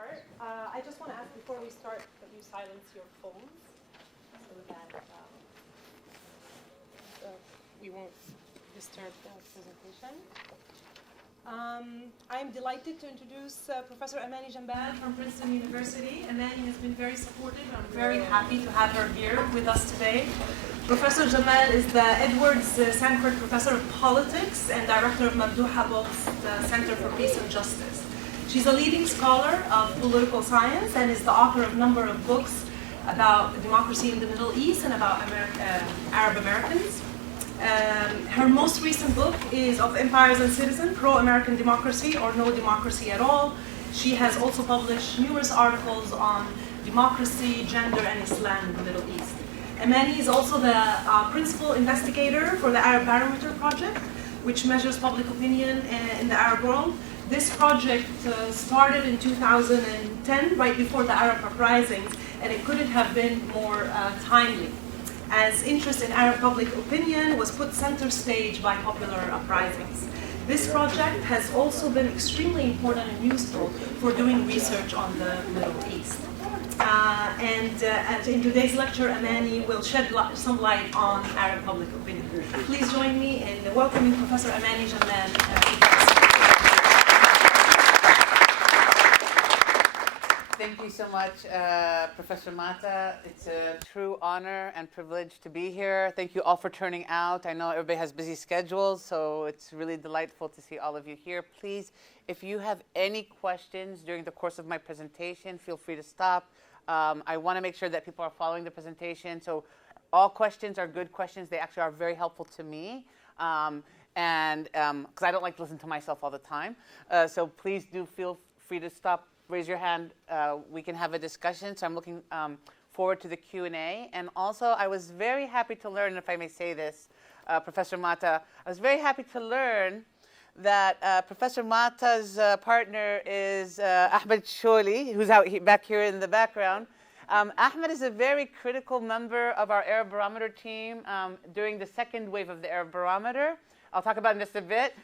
start. I just want to ask before we start that you silence your phones so that we won't disturb the presentation. I'm delighted to introduce Professor Amani Jambal from Princeton University. Amani has been very supportive, and I'm very happy to have her here with us today. Professor Jamal is the Edwards Sanford Professor of Politics and Director of Mamdouha Books, the Center for Peace and Justice. She's a leading scholar of political science and is the author of a number of books about democracy in the Middle East and about Arab Americans. Her most recent book is Of Empires and Citizens, Pro-American Democracy or No Democracy at All. She has also published numerous articles on democracy, gender, and Islam in the Middle East. Amani is also the principal investigator for the Arab Barometer project, which measures public opinion in the Arab world. This project started in 2010, right before the Arab uprisings, and it couldn't have been more timely, as interest in Arab public opinion was put center stage by popular uprisings. This project has also been extremely important and useful for doing research on the Middle East. In today's lecture, Amani will shed some light on Arab public opinion. Please join me in welcoming Professor Amani Jamal. Thank you so much, Professor Mata. It's a true honor and privilege to be here. Thank you all for turning out. I know everybody has busy schedules, so it's really delightful to see all of you here. Please, if you have any questions during the course of my presentation, feel free to stop. I want to make sure that people are following the presentation, so all questions are good questions. They actually are very helpful to me, because I don't like to listen to myself all the time. So please do feel free to stop. Raise your hand. We can have a discussion. So I'm looking forward to the Q&A. And also, I was very happy to learn, if I may say this, Professor Mata, I was very happy to learn that Professor Mata's partner is Ahmed Sholi, who's back here in the background. Ahmed is a very critical member of our Arab Barometer team during the second wave of the Arab Barometer. I'll talk about it in just a bit.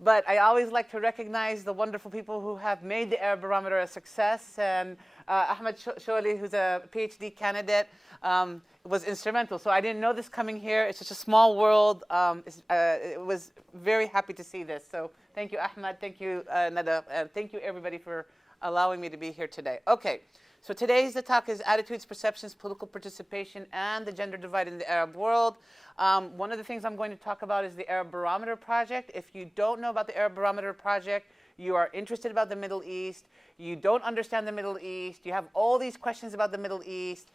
But I always like to recognize the wonderful people who have made the Arab Barometer a success. And Ahmed Sholi, who's a PhD candidate, was instrumental. So I didn't know this coming here. It's such a small world. It was very happy to see this. So thank you, Ahmed. Thank you, Nada. And thank you, everybody, for allowing me to be here today. OK, so the talk is Attitudes, Perceptions, Political Participation, and the Gender Divide in the Arab World. One of the things I'm going to talk about is the Arab Barometer Project. If you don't know about the Arab Barometer Project, you are interested about the Middle East, you don't understand the Middle East, you have all these questions about the Middle East,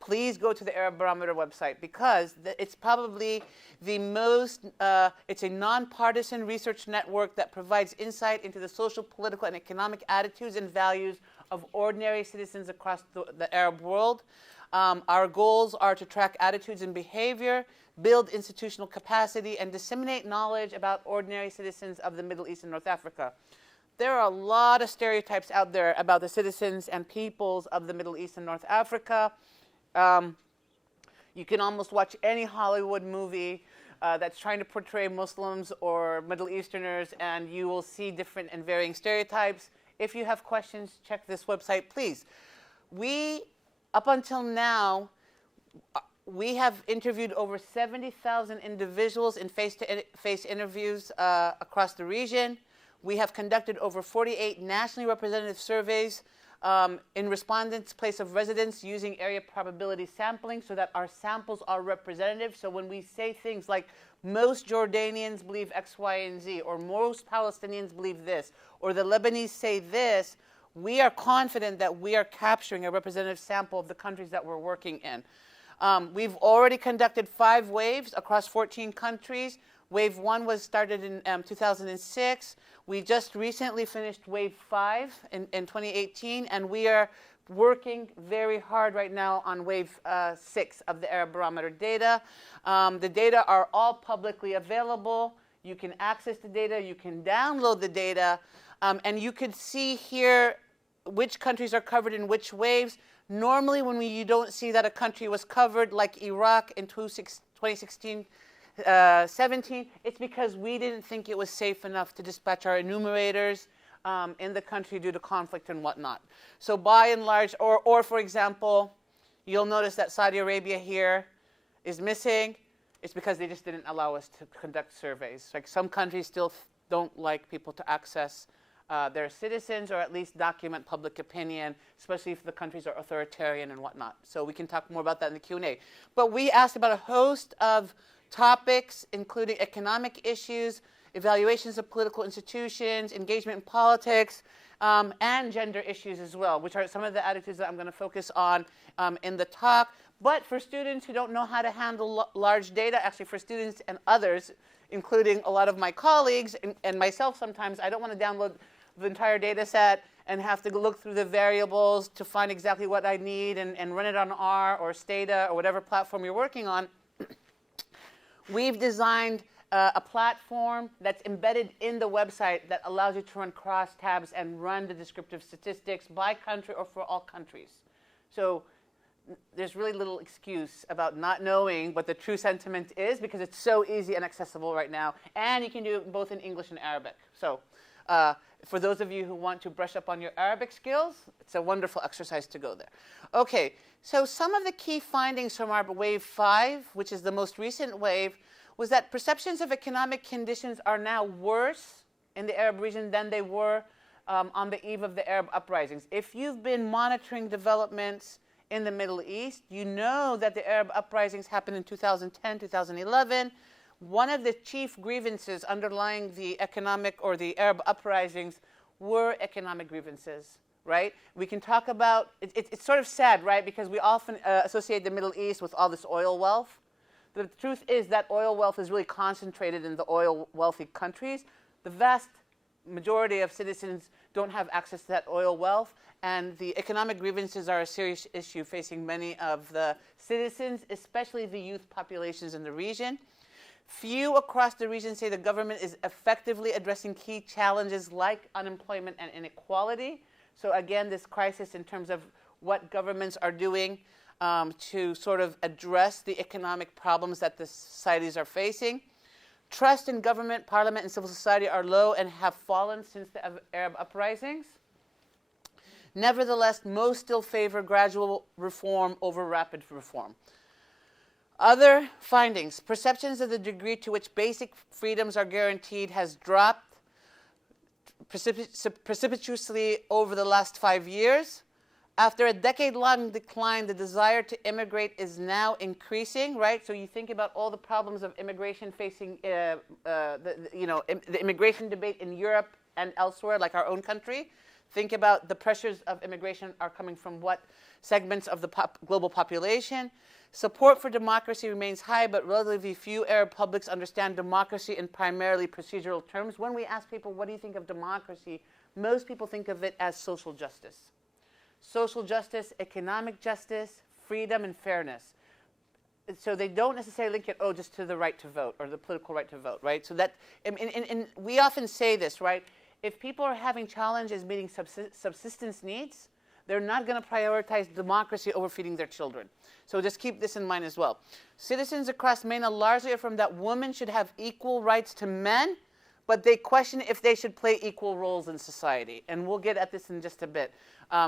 please go to the Arab Barometer website, because it's probably the most, it's a nonpartisan research network that provides insight into the social, political, and economic attitudes and values of ordinary citizens across the Arab world. Our goals are to track attitudes and behavior, build institutional capacity, and disseminate knowledge about ordinary citizens of the Middle East and North Africa. There are a lot of stereotypes out there about the citizens and peoples of the Middle East and North Africa. You can almost watch any Hollywood movie that's trying to portray Muslims or Middle Easterners, and you will see different and varying stereotypes. If you have questions, check this website, please. Up until now, we have interviewed over 70,000 individuals in face-to-face interviews across the region. We have conducted over 48 nationally representative surveys in respondents' place of residence using area probability sampling so that our samples are representative. So when we say things like most Jordanians believe X, Y, and Z, or most Palestinians believe this, or the Lebanese say this, we are confident that we are capturing a representative sample of the countries that we're working in. We've already conducted 5 waves across 14 countries. Wave 1 was started in 2006. We just recently finished Wave 5 in 2018, and we are working very hard right now on Wave 6 of the Arab Barometer data. The data are all publicly available. You can access the data. You can download the data. And you can see here which countries are covered in which waves. Normally, when you don't see that a country was covered, like Iraq in 2016, 17, it's because we didn't think it was safe enough to dispatch our enumerators. in the country due to conflict and whatnot. So by and large, or for example, you'll notice that Saudi Arabia here is missing. It's because they just didn't allow us to conduct surveys. Like some countries still don't like people to access their citizens or at least document public opinion, especially if the countries are authoritarian and whatnot. So we can talk more about that in the Q&A. But we asked about a host of topics, including economic issues, evaluations of political institutions, engagement in politics, and gender issues as well, which are some of the attitudes that I'm going to focus on in the talk. But for students who don't know how to handle large data, actually for students and others, including a lot of my colleagues and myself sometimes, I don't want to download the entire data set and have to look through the variables to find exactly what I need and run it on R or Stata or whatever platform you're working on. We've designed a platform that's embedded in the website that allows you to run crosstabs and run the descriptive statistics by country or for all countries. So there's really little excuse about not knowing what the true sentiment is because it's so easy and accessible right now. And you can do it both in English and Arabic. So for those of you who want to brush up on your Arabic skills, it's a wonderful exercise to go there. Okay, so some of the key findings from our wave 5, which is the most recent wave, was that perceptions of economic conditions are now worse in the Arab region than they were on the eve of the Arab uprisings. If you've been monitoring developments in the Middle East, you know that the Arab uprisings happened in 2010, 2011. One of the chief grievances underlying the economic or the Arab uprisings were economic grievances, right? We can talk about, it's sort of sad, right? Because we often associate the Middle East with all this oil wealth. The truth is that oil wealth is really concentrated in the oil wealthy countries. The vast majority of citizens don't have access to that oil wealth, and the economic grievances are a serious issue facing many of the citizens, especially the youth populations in the region. Few across the region say the government is effectively addressing key challenges like unemployment and inequality. So again, this crisis in terms of what governments are doing to sort of address the economic problems that the societies are facing. Trust in government, parliament, and civil society are low and have fallen since the Arab uprisings. Nevertheless, most still favor gradual reform over rapid reform. Other findings: perceptions of the degree to which basic freedoms are guaranteed has dropped precipitously over the last 5 years. After a decade-long decline, the desire to immigrate is now increasing, right? So you think about all the problems of immigration facing, the immigration debate in Europe and elsewhere, like our own country. Think about the pressures of immigration are coming from what segments of the global population. Support for democracy remains high, but relatively few Arab publics understand democracy in primarily procedural terms. When we ask people, what do you think of democracy? Most people think of it as social justice. Social justice, economic justice, freedom, and fairness. So they don't necessarily link it, just to the right to vote or the political right to vote, right? So that, and we often say this, right? If people are having challenges meeting subsistence needs, they're not going to prioritize democracy over feeding their children. So just keep this in mind as well. Citizens across MENA largely affirm that women should have equal rights to men, but they question if they should play equal roles in society. And we'll get at this in just a bit.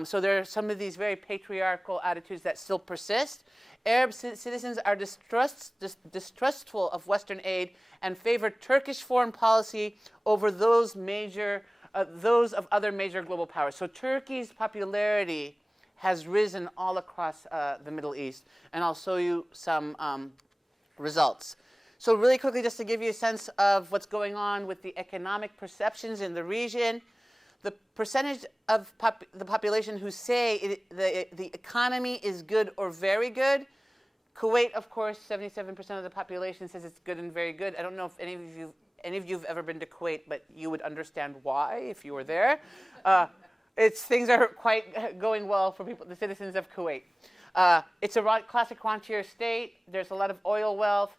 So there are some of these very patriarchal attitudes that still persist. Arab citizens are distrustful of Western aid and favor Turkish foreign policy over those of other major global powers. So Turkey's popularity has risen all across the Middle East. And I'll show you some results. So really quickly, just to give you a sense of what's going on with the economic perceptions in the region, the percentage of the population who say the economy is good or very good. Kuwait, of course, 77% of the population says it's good and very good. I don't know if any of you have ever been to Kuwait, but you would understand why if you were there. Things are quite going well for the citizens of Kuwait. It's a classic frontier state. There's a lot of oil wealth.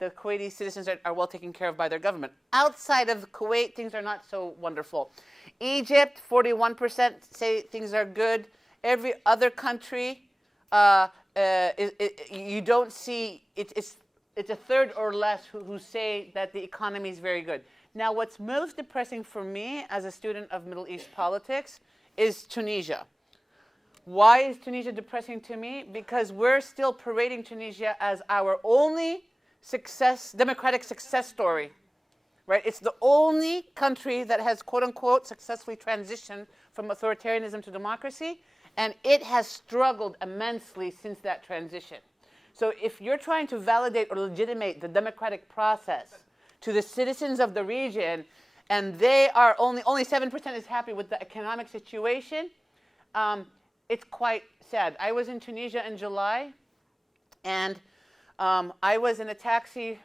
The Kuwaiti citizens are well taken care of by their government. Outside of Kuwait, things are not so wonderful. Egypt, 41% say things are good. Every other country, you don't see, it's a third or less who say that the economy is very good. Now, what's most depressing for me as a student of Middle East politics is Tunisia. Why is Tunisia depressing to me? Because we're still parading Tunisia as our only democratic success story, right? It's the only country that has, quote unquote, successfully transitioned from authoritarianism to democracy, and it has struggled immensely since that transition. So if you're trying to validate or legitimate the democratic process to the citizens of the region, and they are only 7% is happy with the economic situation, it's quite sad. I was in Tunisia in July, and I was in a taxi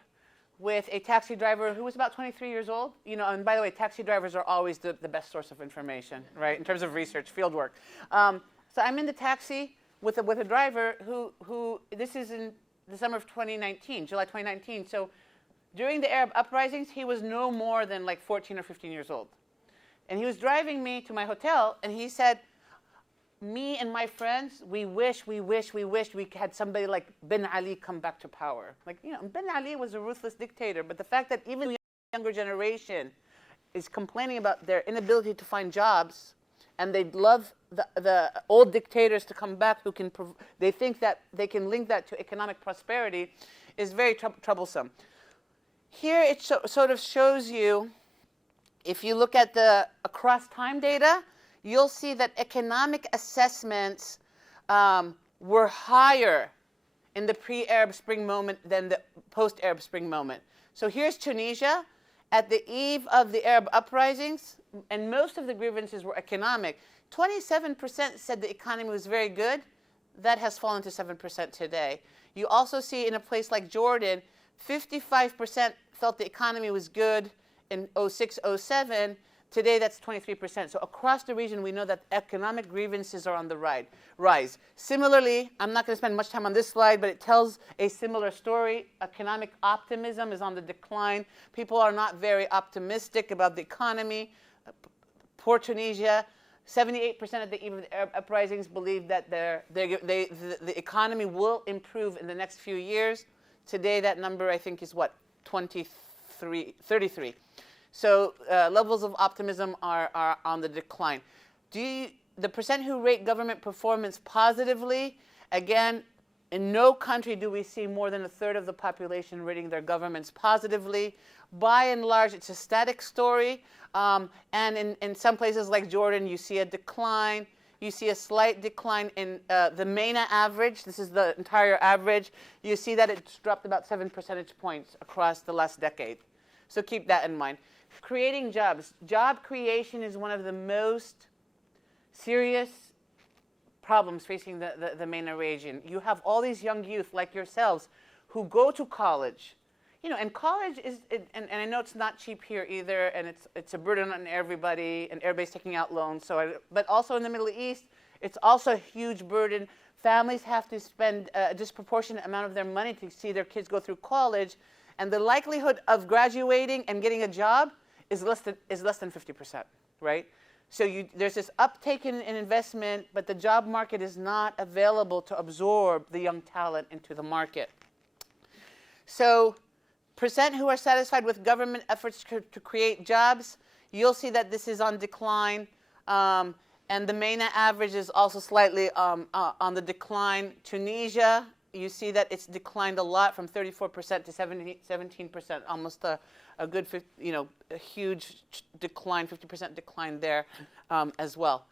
with a taxi driver who was about 23 years old. You know, and by the way, taxi drivers are always the best source of information, right, in terms of research, field work. So I'm in the taxi with a driver who this is in the summer of 2019, July 2019. So during the Arab uprisings, he was no more than like 14 or 15 years old. And he was driving me to my hotel, and he said, me and my friends, we wish we had somebody like Ben Ali come back to power. Like, you know, Ben Ali was a ruthless dictator, but the fact that even the younger generation is complaining about their inability to find jobs, and they'd love the old dictators to come back who can, they think that they can link that to economic prosperity, is very troublesome. Here it sort of shows you, if you look at the across time data, you'll see that economic assessments were higher in the pre-Arab Spring moment than the post-Arab Spring moment. So here's Tunisia at the eve of the Arab uprisings, and most of the grievances were economic. 27% said the economy was very good. That has fallen to 7% today. You also see in a place like Jordan, 55% felt the economy was good in 06, 07. Today, that's 23%. So across the region, we know that economic grievances are on the rise. Similarly, I'm not going to spend much time on this slide, but it tells a similar story. Economic optimism is on the decline. People are not very optimistic about the economy. Poor Tunisia, 78% at the eve of the Arab uprisings believe that the economy will improve in the next few years. Today, that number, I think, is what, 33. So levels of optimism are on the decline. The percent who rate government performance positively, again, in no country do we see more than a third of the population rating their governments positively. By and large, it's a static story. And in some places like Jordan, you see a decline. You see a slight decline in the MENA average. This is the entire average. You see that it's dropped about 7 percentage points across the last decade. So keep that in mind. Creating jobs. Job creation is one of the most serious problems facing the MENA region. You have all these young youth like yourselves who go to college. You know, and college is, and I know it's not cheap here either, and it's a burden on everybody, and everybody's taking out loans. But also in the Middle East, it's also a huge burden. Families have to spend a disproportionate amount of their money to see their kids go through college, and the likelihood of graduating and getting a job is less than 50%, right? So there's this uptake in investment, but the job market is not available to absorb the young talent into the market. So percent who are satisfied with government efforts to create jobs, you'll see that this is on decline. And the MENA average is also slightly on the decline. Tunisia, you see that it's declined a lot from 34% to 17%, almost a good, a huge decline, 50% decline there as well.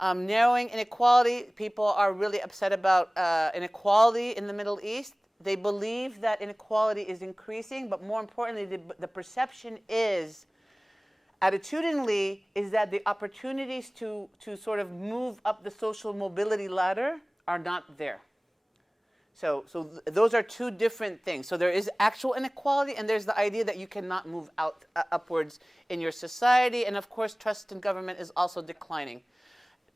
Narrowing inequality, people are really upset about inequality in the Middle East. They believe that inequality is increasing, but more importantly, the perception is, attitudinally, is that the opportunities to sort of move up the social mobility ladder are not there. So those are two different things. So there is actual inequality, and there's the idea that you cannot move upwards in your society. And of course, trust in government is also declining.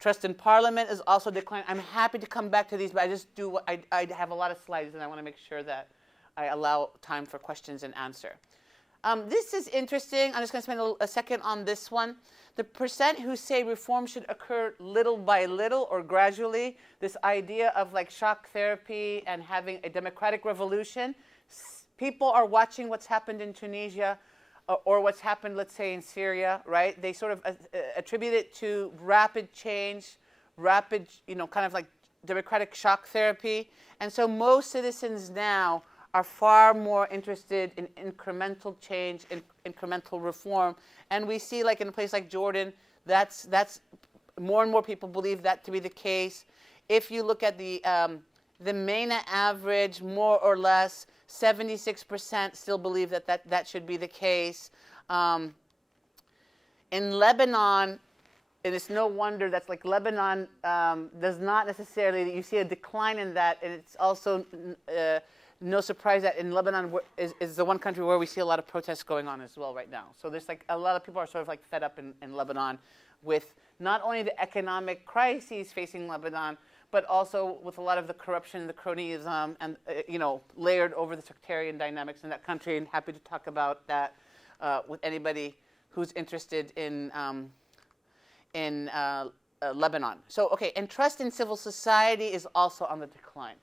Trust in parliament is also declining. I'm happy to come back to these, but I have a lot of slides, and I want to make sure that I allow time for questions and answer. This is interesting. I'm just going to spend a second on this one. The percent who say reform should occur little by little or gradually, this idea of like shock therapy and having a democratic revolution. People are watching what's happened in Tunisia. or what's happened, let's say, in Syria, right? They sort of attribute it to rapid change, rapid, kind of like democratic shock therapy. And so most citizens now are far more interested in incremental change, in incremental reform. And we see, like in a place like Jordan, that's more and more people believe that to be the case. If you look at the MENA average, more or less, 76% still believe that should be the case. In Lebanon, and it's no wonder that's like Lebanon does not necessarily, you see a decline in that, and it's also no surprise that in Lebanon is the one country where we see a lot of protests going on as well right now. So there's like a lot of people are sort of like fed up in Lebanon with not only the economic crises facing Lebanon, but also with a lot of the corruption, the cronyism, and layered over the sectarian dynamics in that country. And happy to talk about that with anybody who's interested in Lebanon. So, okay, and trust in civil society is also on the decline.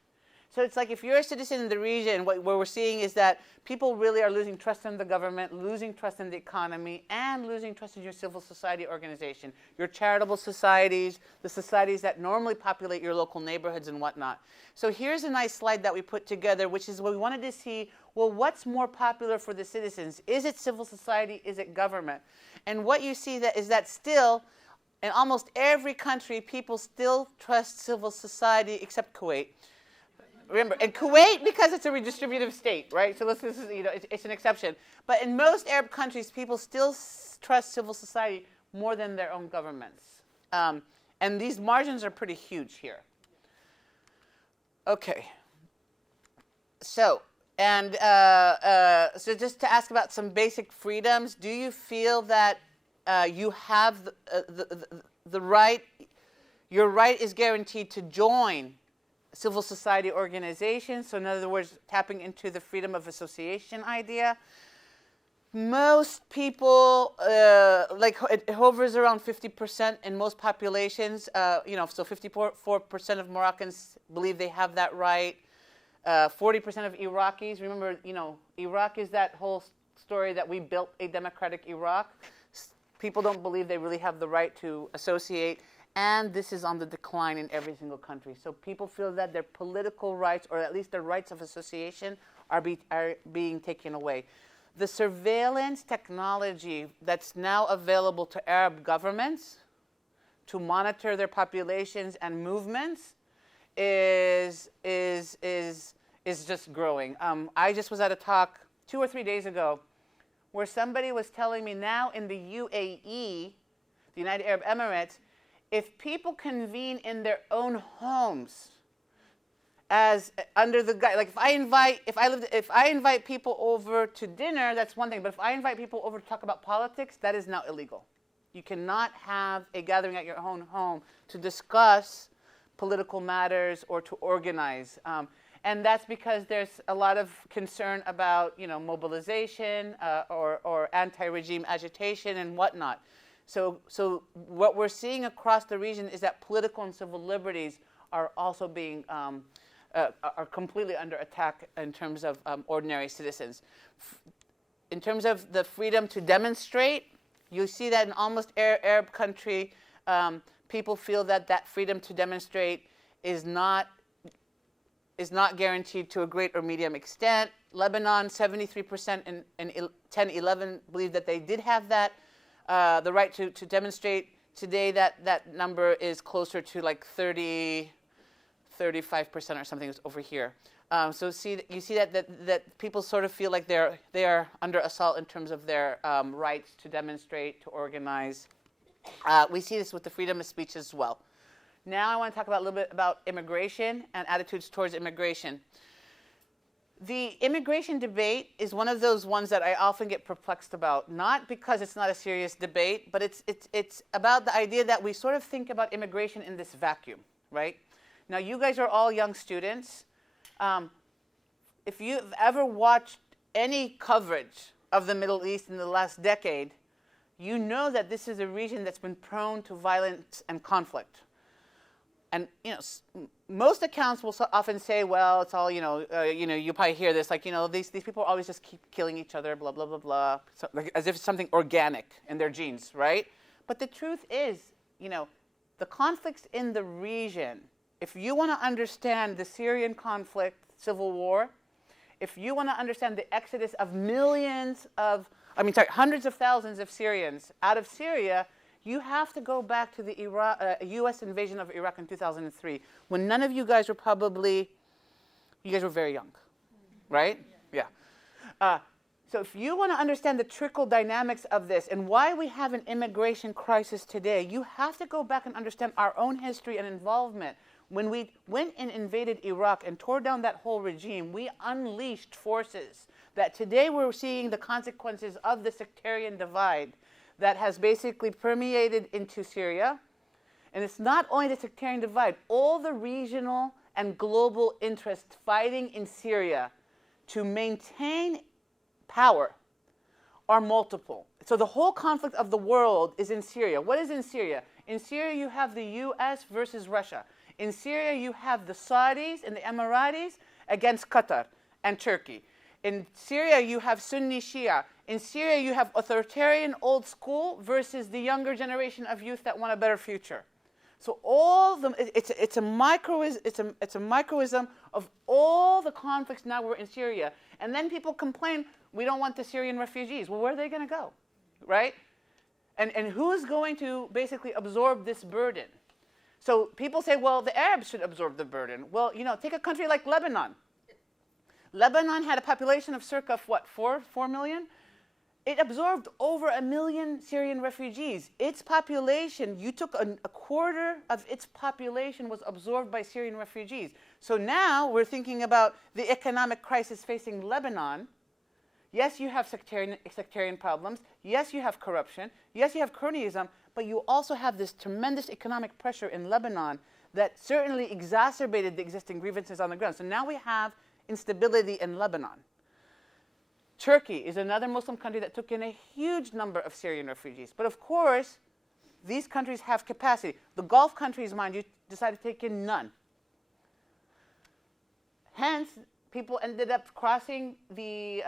So it's like if you're a citizen in the region, what we're seeing is that people really are losing trust in the government, losing trust in the economy, and losing trust in your civil society organization, your charitable societies, the societies that normally populate your local neighborhoods and whatnot. So here's a nice slide that we put together, which is what we wanted to see, well, what's more popular for the citizens? Is it civil society? Is it government? And what you see is that still, in almost every country, people still trust civil society except Kuwait. Remember, in Kuwait, because it's a redistributive state, right? So this is, it's an exception. But in most Arab countries, people still trust civil society more than their own governments. And these margins are pretty huge here. Okay. So, so just to ask about some basic freedoms, do you feel that you have the right, your right is guaranteed to join civil society organizations? So in other words, tapping into the freedom of association idea. Most people, it hovers around 50% in most populations. So 54% of Moroccans believe they have that right. 40% of Iraqis, remember, Iraq is that whole story that we built a democratic Iraq. People don't believe they really have the right to associate. And this is on the decline in every single country. So people feel that their political rights, or at least their rights of association, are being taken away. The surveillance technology that's now available to Arab governments to monitor their populations and movements is just growing. I just was at a talk 2 or 3 days ago where somebody was telling me now in the UAE, the United Arab Emirates, if people convene in their own homes, as under the guide, like if I invite people over to dinner, that's one thing. But if I invite people over to talk about politics, that is now illegal. You cannot have a gathering at your own home to discuss political matters or to organize. And that's because there's a lot of concern about, mobilization or anti-regime agitation and whatnot. So what we're seeing across the region is that political and civil liberties are also being are completely under attack in terms of ordinary citizens. In terms of the freedom to demonstrate, you see that in almost Arab country, people feel that freedom to demonstrate is not guaranteed to a great or medium extent. Lebanon, 73% in 10-11 believe that they did have that. The right to demonstrate. Today, that number is closer to like 35% or something over here. So you see that people sort of feel like they are under assault in terms of their rights to demonstrate, to organize. We see this with the freedom of speech as well. Now I want to talk about a little bit about immigration and attitudes towards immigration. The immigration debate is one of those ones that I often get perplexed about, not because it's not a serious debate, but it's about the idea that we sort of think about immigration in this vacuum, right? Now, you guys are all young students. If you've ever watched any coverage of the Middle East in the last decade, you know that this is a region that's been prone to violence and conflict. and most accounts will often say, well, it's all, you probably hear this, like, these people always just keep killing each other, blah, blah, blah, blah, so, like, as if it's something organic in their genes, right? But the truth is, the conflicts in the region, if you want to understand the Syrian conflict, civil war, if you want to understand the exodus of hundreds of thousands of Syrians out of Syria, you have to go back to the U.S. invasion of Iraq in 2003, when none of you guys were you guys were very young, right? Yeah. So if you want to understand the trickle dynamics of this and why we have an immigration crisis today, you have to go back and understand our own history and involvement. When we went and invaded Iraq and tore down that whole regime, we unleashed forces that today we're seeing the consequences of the sectarian divide that has basically permeated into Syria. And it's not only the sectarian divide, all the regional and global interests fighting in Syria to maintain power are multiple. So the whole conflict of the world is in Syria. What is in Syria? In Syria, you have the US versus Russia. In Syria, you have the Saudis and the Emiratis against Qatar and Turkey. In Syria, you have Sunni Shia. In Syria, you have authoritarian old school versus the younger generation of youth that want a better future. So it's a microism of all the conflicts now we're in Syria. And then people complain, we don't want the Syrian refugees. Well, where are they going to go, right? And who's going to basically absorb this burden? So people say, well, the Arabs should absorb the burden. Well, take a country like Lebanon. Lebanon had a population of circa, 4 million? It absorbed over 1 million Syrian refugees. Its population, you took a quarter of its population was absorbed by Syrian refugees. So now we're thinking about the economic crisis facing Lebanon. Yes, you have sectarian problems. Yes, you have corruption. Yes, you have cronyism. But you also have this tremendous economic pressure in Lebanon that certainly exacerbated the existing grievances on the ground. So now we have instability in Lebanon. Turkey is another Muslim country that took in a huge number of Syrian refugees. But of course, these countries have capacity. The Gulf countries, mind you, decided to take in none. Hence, people ended up crossing the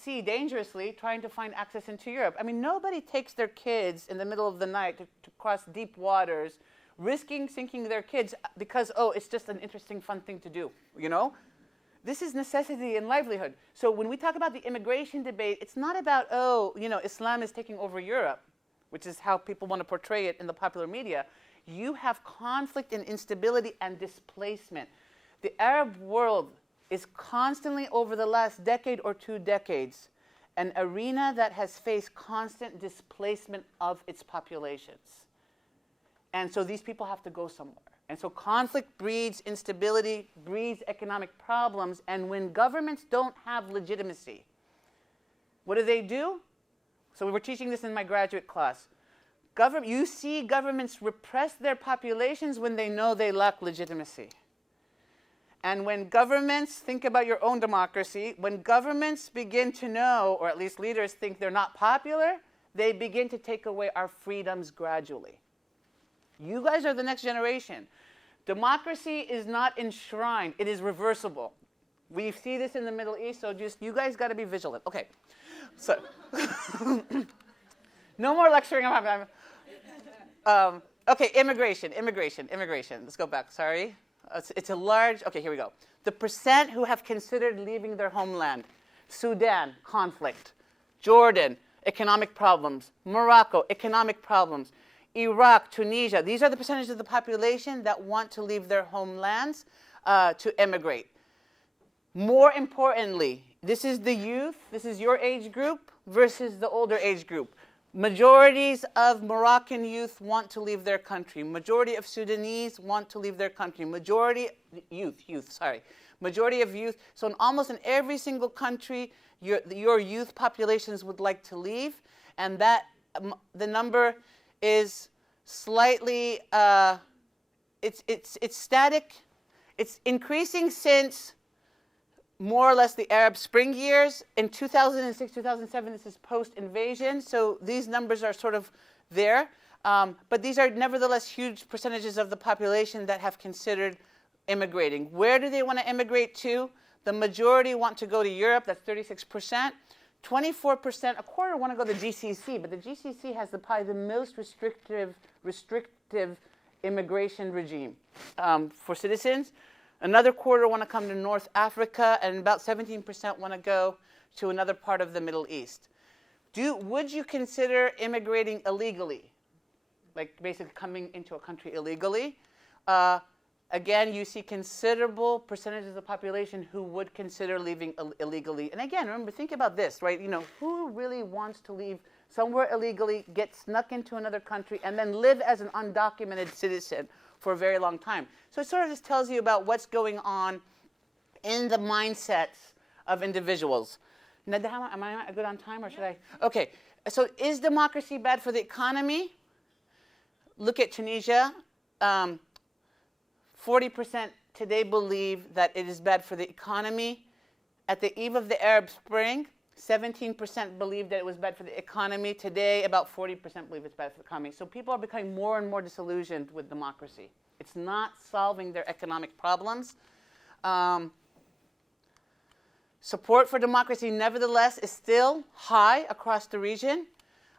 sea dangerously, trying to find access into Europe. I mean, nobody takes their kids in the middle of the night to cross deep waters, risking sinking their kids because, it's just an interesting, fun thing to do, This is necessity and livelihood. So when we talk about the immigration debate, it's not about, Islam is taking over Europe, which is how people want to portray it in the popular media. You have conflict and instability and displacement. The Arab world is constantly, over the last decade or 2 decades, an arena that has faced constant displacement of its populations. And so these people have to go somewhere. And so conflict breeds instability, breeds economic problems, and when governments don't have legitimacy, what do? So we were teaching this in my graduate class. You see governments repress their populations when they know they lack legitimacy. And when governments, think about your own democracy, when governments begin to know, or at least leaders think they're not popular, they begin to take away our freedoms gradually. You guys are the next generation. Democracy is not enshrined, it is reversible. We see this in the Middle East, so you guys got to be vigilant. Okay, so no more lecturing. Okay, immigration. Let's go back, sorry. It's a large, okay, here we go. The percent who have considered leaving their homeland. Sudan, conflict. Jordan, economic problems. Morocco, economic problems. Iraq, Tunisia, these are the percentages of the population that want to leave their homelands to emigrate. More importantly, this is the youth, this is your age group versus the older age group. Majorities of Moroccan youth want to leave their country. Majority of Sudanese want to leave their country. Majority of youth. So in every single country, your youth populations would like to leave, and that the number is slightly, it's static. It's increasing since more or less the Arab Spring years. In 2006, 2007, this is post-invasion, so these numbers are sort of there. But these are nevertheless huge percentages of the population that have considered immigrating. Where do they want to immigrate to? The majority want to go to Europe, that's 36%. 24%, a quarter want to go to the GCC, but the GCC has probably the most restrictive immigration regime for citizens. Another quarter want to come to North Africa, and about 17% want to go to another part of the Middle East. Would you consider immigrating illegally? Like basically coming into a country illegally? Again, you see considerable percentages of the population who would consider leaving illegally. And again, remember, think about this, right? Who really wants to leave somewhere illegally, get snuck into another country, and then live as an undocumented citizen for a very long time? So it sort of just tells you about what's going on in the mindsets of individuals. Nada, am I good on time, or should I? Okay, so is democracy bad for the economy? Look at Tunisia. 40% today believe that it is bad for the economy. At the eve of the Arab Spring, 17% believed that it was bad for the economy. Today, about 40% believe it's bad for the economy. So people are becoming more and more disillusioned with democracy. It's not solving their economic problems. Support for democracy, nevertheless, is still high across the region.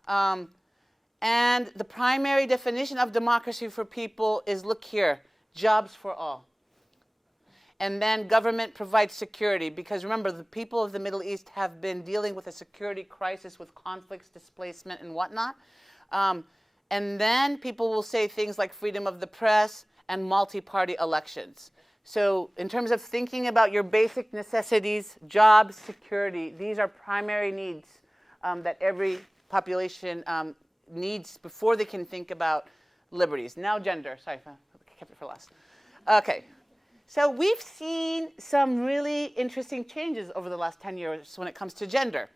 And the primary definition of democracy for people is, look here, jobs for all. And then government provides security, because remember, the people of the Middle East have been dealing with a security crisis with conflicts, displacement, and whatnot. And then people will say things like freedom of the press and multi-party elections. So in terms of thinking about your basic necessities, jobs, security, these are primary needs that every population needs before they can think about liberties. Now gender. Sorry, I kept it for last. Okay. So we've seen some really interesting changes over the last 10 years when it comes to gender.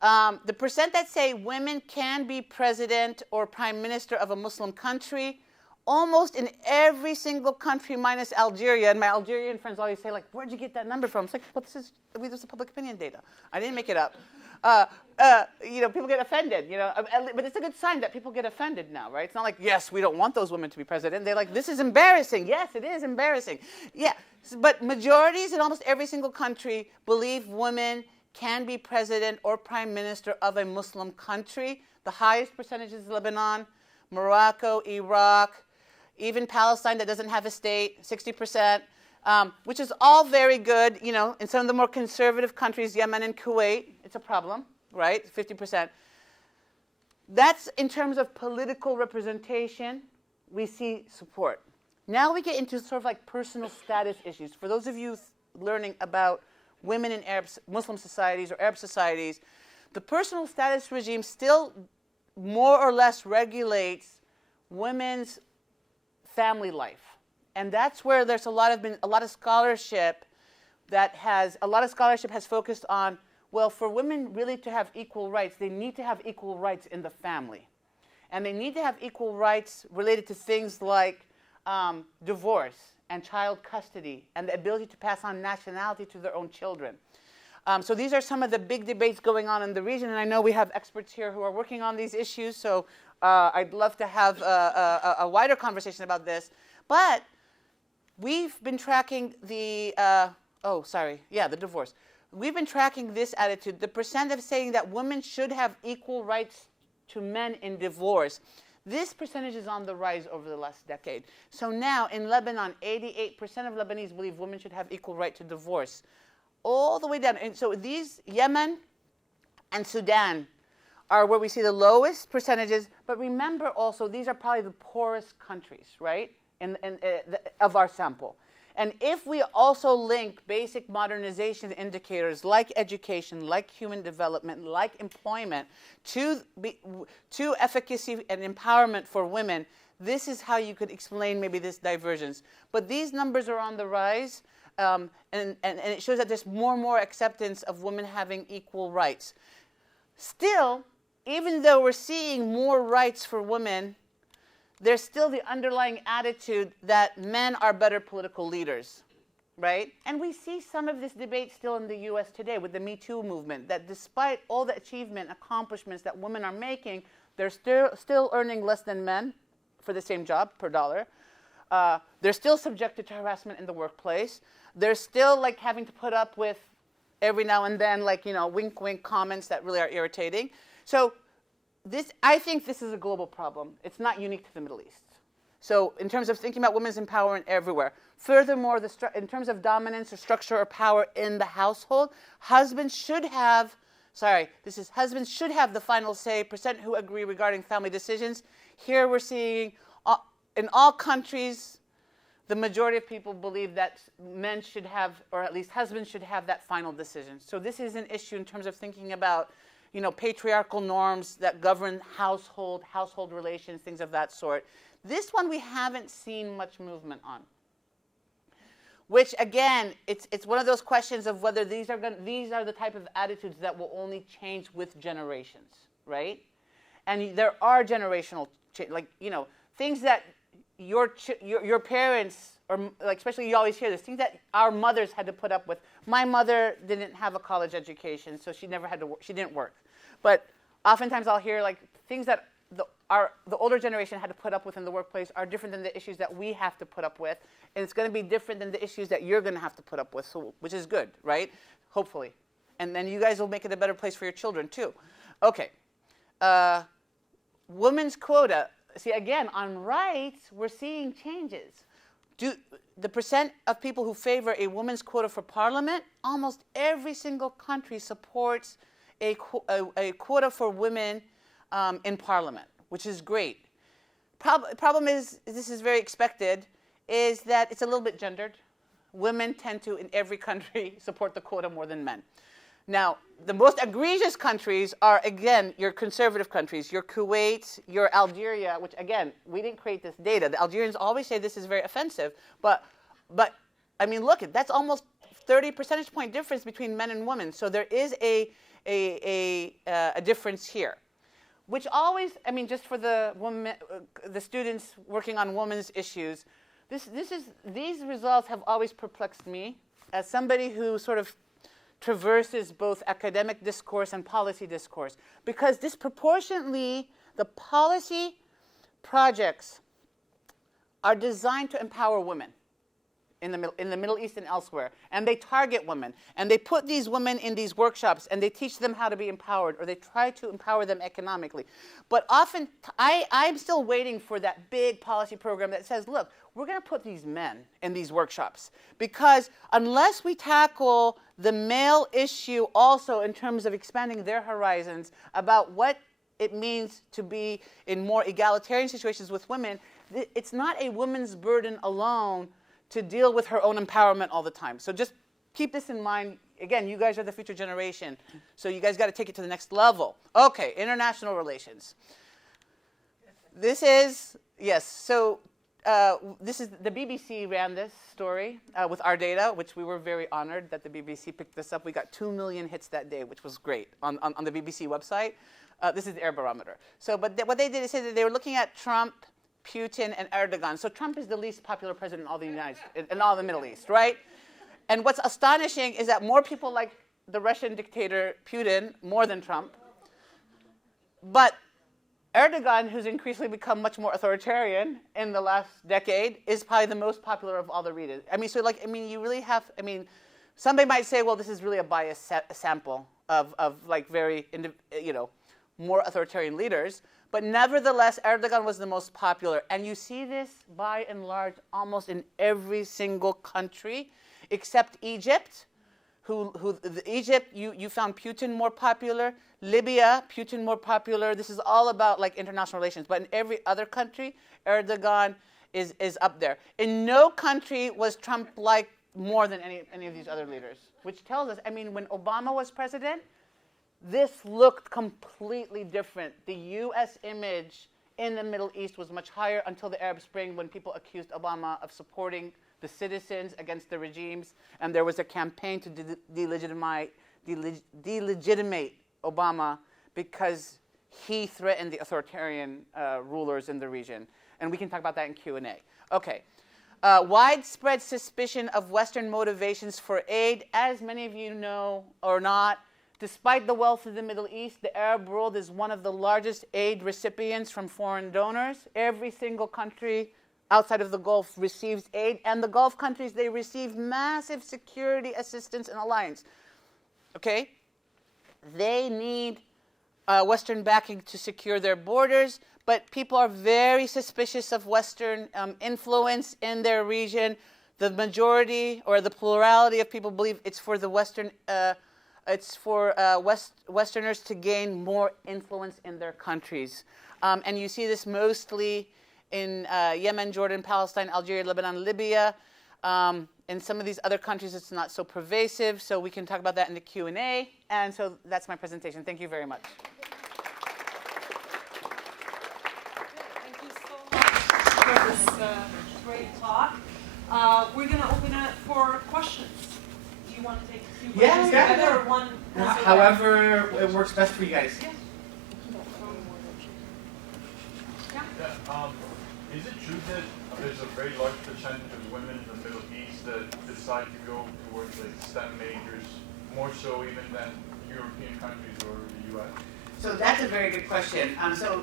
The percent that say women can be president or prime minister of a Muslim country, almost in every single country minus Algeria. And my Algerian friends always say, like, where'd you get that number from? It's like, well, this is public opinion data. I didn't make it up. People get offended, but it's a good sign that people get offended now, right? It's not like, yes, we don't want those women to be president. They're like, this is embarrassing. Yes, it is embarrassing. Yeah, but majorities in almost every single country believe women can be president or prime minister of a Muslim country. The highest percentage is Lebanon, Morocco, Iraq, even Palestine that doesn't have a state, 60%. Which is all very good. In some of the more conservative countries, Yemen and Kuwait, it's a problem, right? 50%. That's in terms of political representation, we see support. Now we get into sort of like personal status issues. For those of you learning about women in Muslim societies or Arab societies, the personal status regime still more or less regulates women's family life. And that's where there's a lot of scholarship has focused on, well, for women really to have equal rights, they need to have equal rights in the family. And they need to have equal rights related to things like divorce and child custody and the ability to pass on nationality to their own children. So these are some of the big debates going on in the region, and I know we have experts here who are working on these issues, so I'd love to have a wider conversation about this. But we've been tracking the divorce. We've been tracking this attitude, the percent of saying that women should have equal rights to men in divorce. This percentage is on the rise over the last decade. So now in Lebanon, 88% of Lebanese believe women should have equal right to divorce. All the way down. And so these, Yemen and Sudan, are where we see the lowest percentages. But remember also, these are probably the poorest countries, right? Of our sample. And if we also link basic modernization indicators like education, like human development, like employment to efficacy and empowerment for women, this is how you could explain maybe this divergence. But these numbers are on the rise, and it shows that there's more and more acceptance of women having equal rights. Still, even though we're seeing more rights for women, there's still the underlying attitude that men are better political leaders, right? And we see some of this debate still in the U.S. today with the Me Too movement, that despite all the achievement, accomplishments that women are making, They're still earning less than men for the same job per dollar. They're still subjected to harassment in the workplace. They're still like having to put up with every now and then, like, you know, wink, wink comments that really are irritating. So I think this is a global problem. It's not unique to the Middle East. So in terms of thinking about women's empowerment everywhere. Furthermore, in terms of dominance or structure or power in the household, husbands should have the final say, percent who agree regarding family decisions. Here we're seeing, in all countries, the majority of people believe that men should have, or at least husbands should have that final decision. So this is an issue in terms of thinking about, you know, patriarchal norms that govern household relations, things of that sort. This one we haven't seen much movement on. Which again, it's one of those questions of whether these are the type of attitudes that will only change with generations, right? And there are generational, like, you know, things that your parents, or like, especially you always hear this, things that our mothers had to put up with. My mother didn't have a college education, so she never had to. She didn't work, but oftentimes I'll hear like things that the older generation had to put up with in the workplace are different than the issues that we have to put up with, and it's going to be different than the issues that you're going to have to put up with, so, which is good, right? Hopefully. And then you guys will make it a better place for your children, too. Okay. Women's quota. See, again, on rights, we're seeing changes. The percent of people who favor a women's quota for parliament, almost every single country supports a quota for women in parliament, which is great. Problem is, this is very expected, is that it's a little bit gendered. Women tend to, in every country, support the quota more than men. Now, the most egregious countries are, again, your conservative countries, your Kuwait, your Algeria, which, again, we didn't create this data. The Algerians always say this is very offensive, but I mean, look, that's almost 30 percentage point difference between men and women. So there is a difference here. Which always, I mean, just for the students working on women's issues, these results have always perplexed me as somebody who sort of traverses both academic discourse and policy discourse, because disproportionately the policy projects are designed to empower women in the Middle East and elsewhere, and they target women, and they put these women in these workshops, and they teach them how to be empowered, or they try to empower them economically. But often, I'm still waiting for that big policy program that says, look, we're going to put these men in these workshops, because unless we tackle the male issue also in terms of expanding their horizons about what it means to be in more egalitarian situations with women, it's not a woman's burden alone to deal with her own empowerment all the time. So just keep this in mind. Again, you guys are the future generation, so you guys got to take it to the next level. Okay, international relations. This is, yes, so this is, the BBC ran this story with our data, which we were very honored that the BBC picked this up. We got 2 million hits that day, which was great, on the BBC website. This is the Air Barometer. So, but what they did is say that they were looking at Trump, Putin, and Erdogan. So Trump is the least popular president in all in all the Middle East, right? And what's astonishing is that more people like the Russian dictator Putin more than Trump. But Erdogan, who's increasingly become much more authoritarian in the last decade, is probably the most popular of all the readers. I mean, so like, I mean, you really have, I mean, somebody might say, well, this is really a biased sample of like very, you know, more authoritarian leaders. But nevertheless, Erdogan was the most popular. And you see this, by and large, almost in every single country, except Egypt, Egypt, you found Putin more popular. Libya, Putin more popular. This is all about, like, international relations. But in every other country, Erdogan is up there. In no country was Trump liked more than any of these other leaders, which tells us, I mean, when Obama was president, this looked completely different. The U.S. image in the Middle East was much higher until the Arab Spring, when people accused Obama of supporting the citizens against the regimes. And there was a campaign to delegitimate Obama because he threatened the authoritarian rulers in the region. And we can talk about that in Q&A. Okay. Widespread suspicion of Western motivations for aid. As many of you know or not, Despite the wealth of the Middle East, the Arab world is one of the largest aid recipients from foreign donors. Every single country outside of the Gulf receives aid, and the Gulf countries, they receive massive security assistance and alliance. Okay? They need Western backing to secure their borders, but people are very suspicious of Western influence in their region. The majority or the plurality of people believe it's for the Western, Westerners to gain more influence in their countries. And you see this mostly in Yemen, Jordan, Palestine, Algeria, Lebanon, Libya. In some of these other countries, it's not so pervasive, so we can talk about that in the Q&A. And so that's my presentation. Thank you very much. Thank you so much for this great talk. We're going to open it for questions. Do you want to take a few questions together or one? However it works best for you guys. Yeah. Is it true that there's a very large percentage of women in the Middle East that decide to go towards like STEM majors more so even than European countries or the U.S.? So that's a very good question. So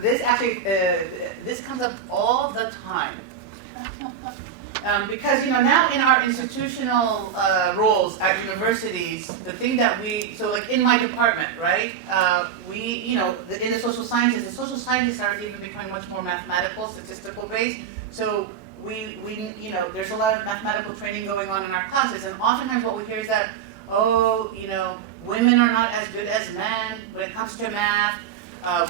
this actually this comes up all the time. Because now in our institutional roles at universities, the thing that so like in my department, right? In the social sciences are even becoming much more mathematical, statistical based. So we there's a lot of mathematical training going on in our classes, and oftentimes what we hear is that, women are not as good as men when it comes to math.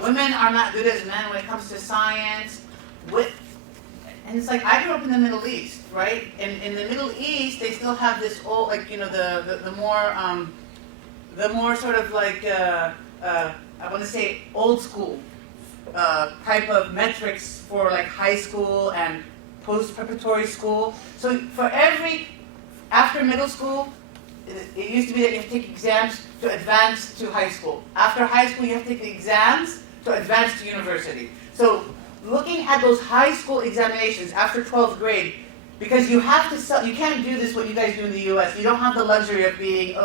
Women are not good as men when it comes to science. And it's like, I grew up in the Middle East, right? And in the Middle East, they still have this old, like, the more sort of like, I want to say old school type of metrics for like high school and post-preparatory school. So after middle school, it used to be that you have to take exams to advance to high school. After high school, you have to take the exams to advance to university. So looking at those high school examinations after 12th grade, because you can't do this what you guys do in the U.S. You don't have the luxury of being,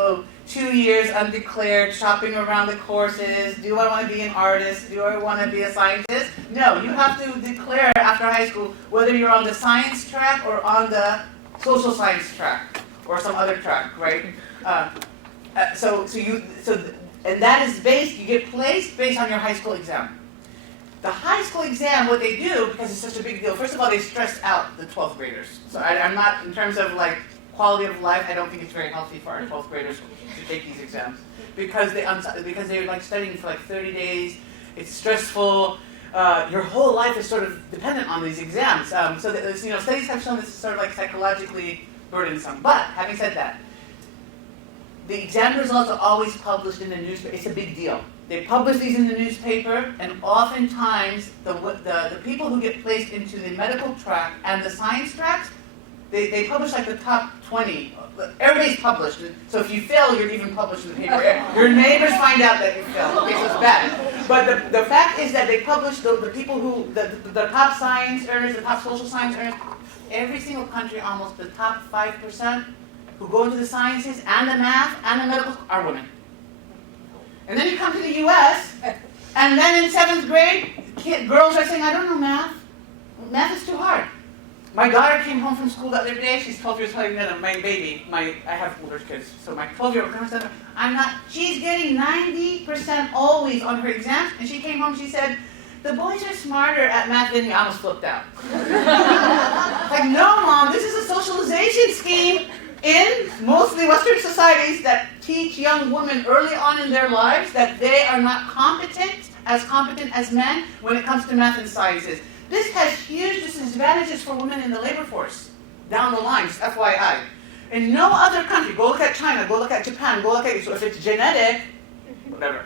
2 years undeclared, shopping around the courses. Do I want to be an artist? Do I want to be a scientist? No, you have to declare after high school whether you're on the science track or on the social science track or some other track, right? And that is you get placed based on your high school exam. The high school exam, what they do, because it's such a big deal, first of all, they stress out the 12th graders. So I'm not, in terms of like quality of life, I don't think it's very healthy for our 12th graders to take these exams. Because they're like studying for like 30 days, it's stressful, your whole life is sort of dependent on these exams. Studies have shown this is sort of like psychologically burdensome. But, having said that, the exam results are always published in the newspaper. It's a big deal. They publish these in the newspaper, and oftentimes the people who get placed into the medical track and the science tracks, they publish like the top 20. Everybody's published. So if you fail, you're even published in the paper. Your neighbors find out that you failed. Okay, so it's bad. But the fact is that they publish the people who, the top science earners, the top social science earners, every single country, almost the top 5% who go into the sciences and the math and the medical are women. And then you come to the U.S., and then in 7th grade, girls are saying, I don't know math. Math is too hard. My daughter came home from school the other day. She's 12 years old. My baby, I have older kids, so my 12-year-old comes and said, she's getting 90% always on her exams, and she came home, she said, the boys are smarter at math than me. I almost flipped out. Like, no, Mom, this is a socialization scheme in mostly Western societies that teach young women early on in their lives that they are not competent as men when it comes to math and sciences. This has huge disadvantages for women in the labor force down the line, just FYI. In no other country, go look at China, go look at Japan, go look at, so if it's genetic, whatever.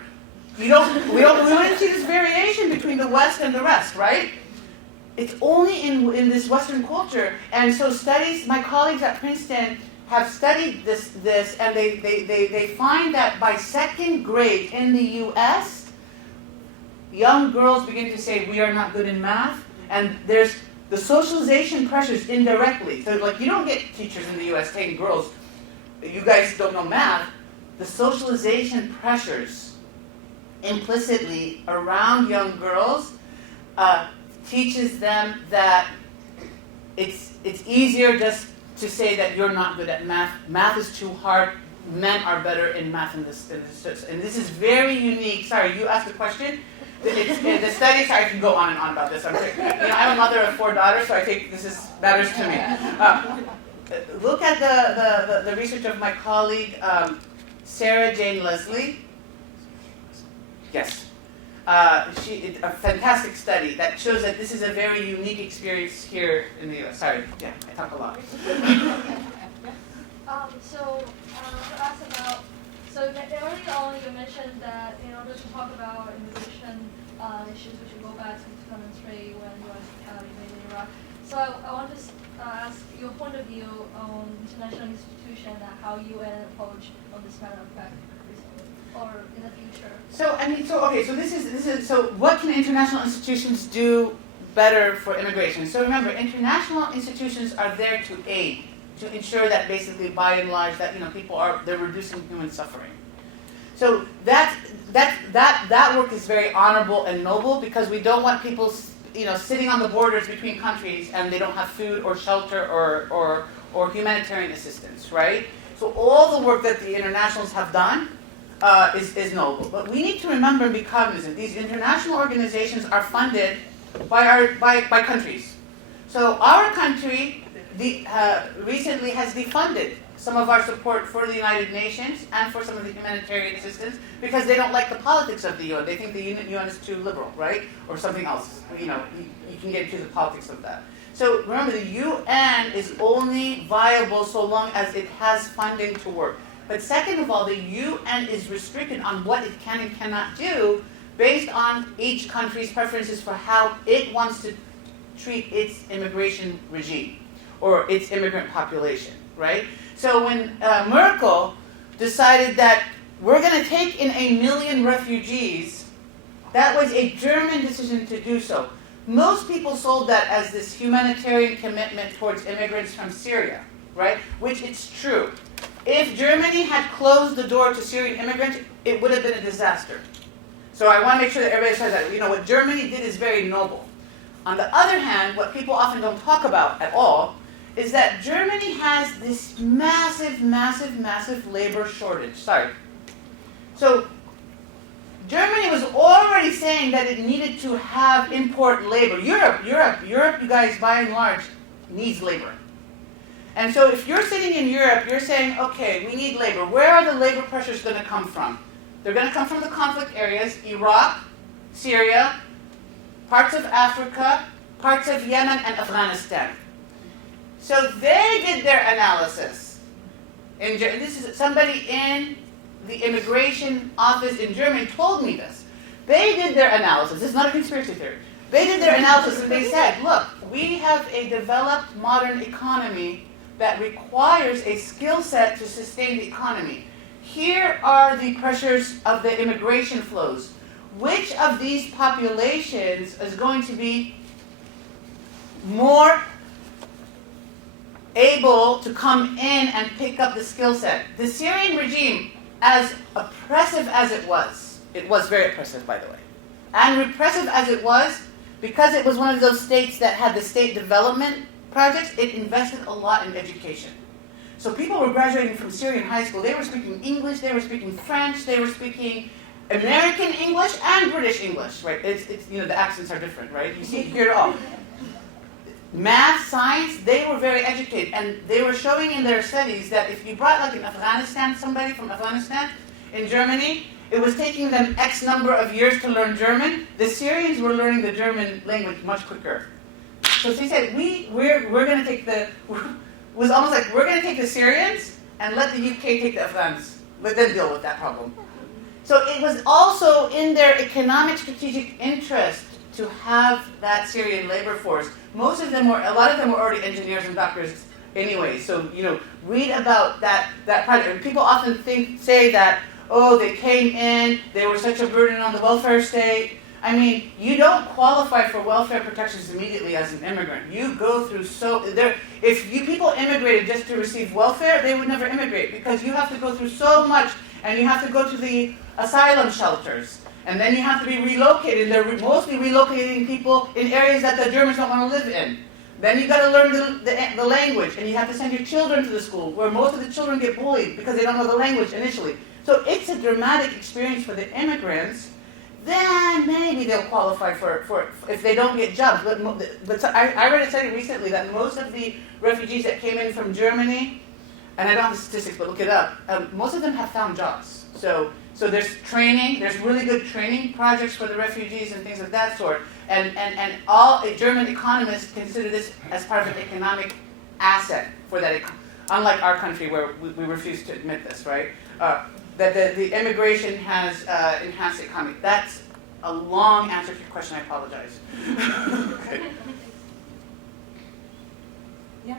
We wouldn't see this variation between the West and the rest, right? It's only in this Western culture. And so my colleagues at Princeton have studied this and they find that by 2nd grade in the U.S., young girls begin to say, we are not good in math, and there's the socialization pressures indirectly. So like you don't get teachers in the U.S. telling girls, you guys don't know math. the socialization pressures implicitly around young girls teaches them that it's easier just to say that you're not good at math. Math is too hard. Men are better in math and this. And this is very unique. Sorry, you asked a question. The study, sorry, I can go on and on about this. I'm a mother of 4 daughters, so I think this matters to me. Look at the research of my colleague, Sarah Jane Leslie. Yes. A fantastic study that shows that this is a very unique experience here in the US. Sorry, yeah, I talk a lot. To ask about, early on you mentioned that in order to talk about immigration issues, we should go back to 2003 when U.S. invaded Iraq. So I want to ask your point of view on international institutions and how UN approach on this matter back recently or in the future. So what can international institutions do better for immigration? So remember, international institutions are there to aid, to ensure that basically, by and large, that they're reducing human suffering. So that work is very honorable and noble because we don't want people, sitting on the borders between countries and they don't have food or shelter or humanitarian assistance, right? So all the work that the internationals have done is noble. But we need to remember and be cognizant. These international organizations are funded by countries. So our country recently has defunded some of our support for the United Nations and for some of the humanitarian assistance because they don't like the politics of the UN. They think the UN is too liberal, right? Or something else. You can get into the politics of that. So remember, the UN is only viable so long as it has funding to work. But second of all, the UN is restricted on what it can and cannot do based on each country's preferences for how it wants to treat its immigration regime or its immigrant population, right? So when Merkel decided that we're going to take in 1 million refugees, that was a German decision to do so. Most people sold that as this humanitarian commitment towards immigrants from Syria, right? Which it's true. If Germany had closed the door to Syrian immigrants, it would have been a disaster. So I want to make sure that everybody says that, what Germany did is very noble. On the other hand, what people often don't talk about at all is that Germany has this massive labor shortage. So Germany was already saying that it needed to have import labor. Europe, you guys, by and large, needs labor. And so if you're sitting in Europe, you're saying, okay, we need labor. Where are the labor pressures going to come from? They're going to come from the conflict areas, Iraq, Syria, parts of Africa, parts of Yemen, and Afghanistan. So they did their analysis. This is somebody in the immigration office in Germany told me this. They did their analysis. This is not a conspiracy theory. They did their analysis and they said, look, we have a developed modern economy that requires a skill set to sustain the economy. Here are the pressures of the immigration flows. Which of these populations is going to be more able to come in and pick up the skill set? The Syrian regime, as oppressive as it was very oppressive, by the way, and repressive as it was, because it was one of those states that had the state development projects, it invested a lot in education. So people were graduating from Syrian high school. They were speaking English, they were speaking French, they were speaking American English and British English, right? It's the accents are different, right? You hear it all. Math, science, they were very educated. And they were showing in their studies that if you brought somebody from Afghanistan in Germany, it was taking them X number of years to learn German. The Syrians were learning the German language much quicker. So she said, we're going to take was almost like, we're going to take the Syrians and let the UK take the Afghans. Let them deal with that problem. So it was also in their economic strategic interest to have that Syrian labor force. A lot of them were already engineers and doctors anyway. So, read about that project. And people often say that, they came in, they were such a burden on the welfare state. I mean, you don't qualify for welfare protections immediately as an immigrant. You go through people immigrated just to receive welfare, they would never immigrate because you have to go through so much. and you have to go to the asylum shelters. And then you have to be relocated. They're mostly relocating people in areas that the Germans don't want to live in. Then you got to learn the language, and you have to send your children to the school, where most of the children get bullied because they don't know the language initially. So it's a dramatic experience for the immigrants. Then maybe they'll qualify for if they don't get jobs. But so I read a study recently that most of the refugees that came in from Germany, and I don't have the statistics, but look it up, most of them have found jobs. So there's training, there's really good training projects for the refugees and things of that sort. And all German economists consider this as part of an economic asset for that, unlike our country where we refuse to admit this, right? That the immigration has enhanced the economy. That's a long answer to your question, I apologize. Okay. Yeah.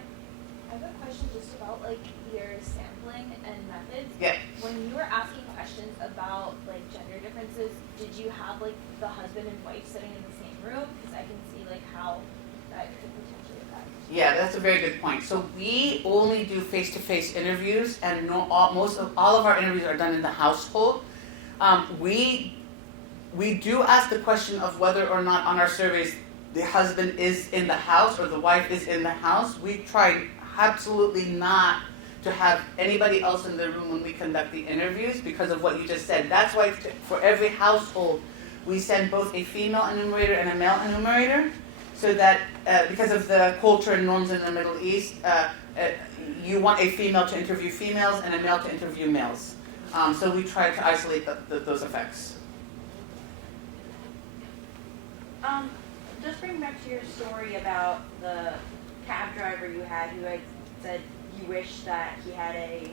I have a question just about like your sampling and methods. Yeah. When you were asking questions about like gender differences, did you have like the husband and wife sitting in the same room? Because I can see like how that could potentially affect. Yeah, that's a very good point. So we only do face-to-face interviews, and all of our interviews are done in the household. We do ask the question of whether or not on our surveys the husband is in the house or the wife is in the house. We try absolutely not to have anybody else in the room when we conduct the interviews because of what you just said. That's why for every household we send both a female enumerator and a male enumerator, so that because of the culture and norms in the Middle East, you want a female to interview females and a male to interview males. So we try to isolate those effects. Just bring back to your story about the cab driver you had who had said you wish that he had a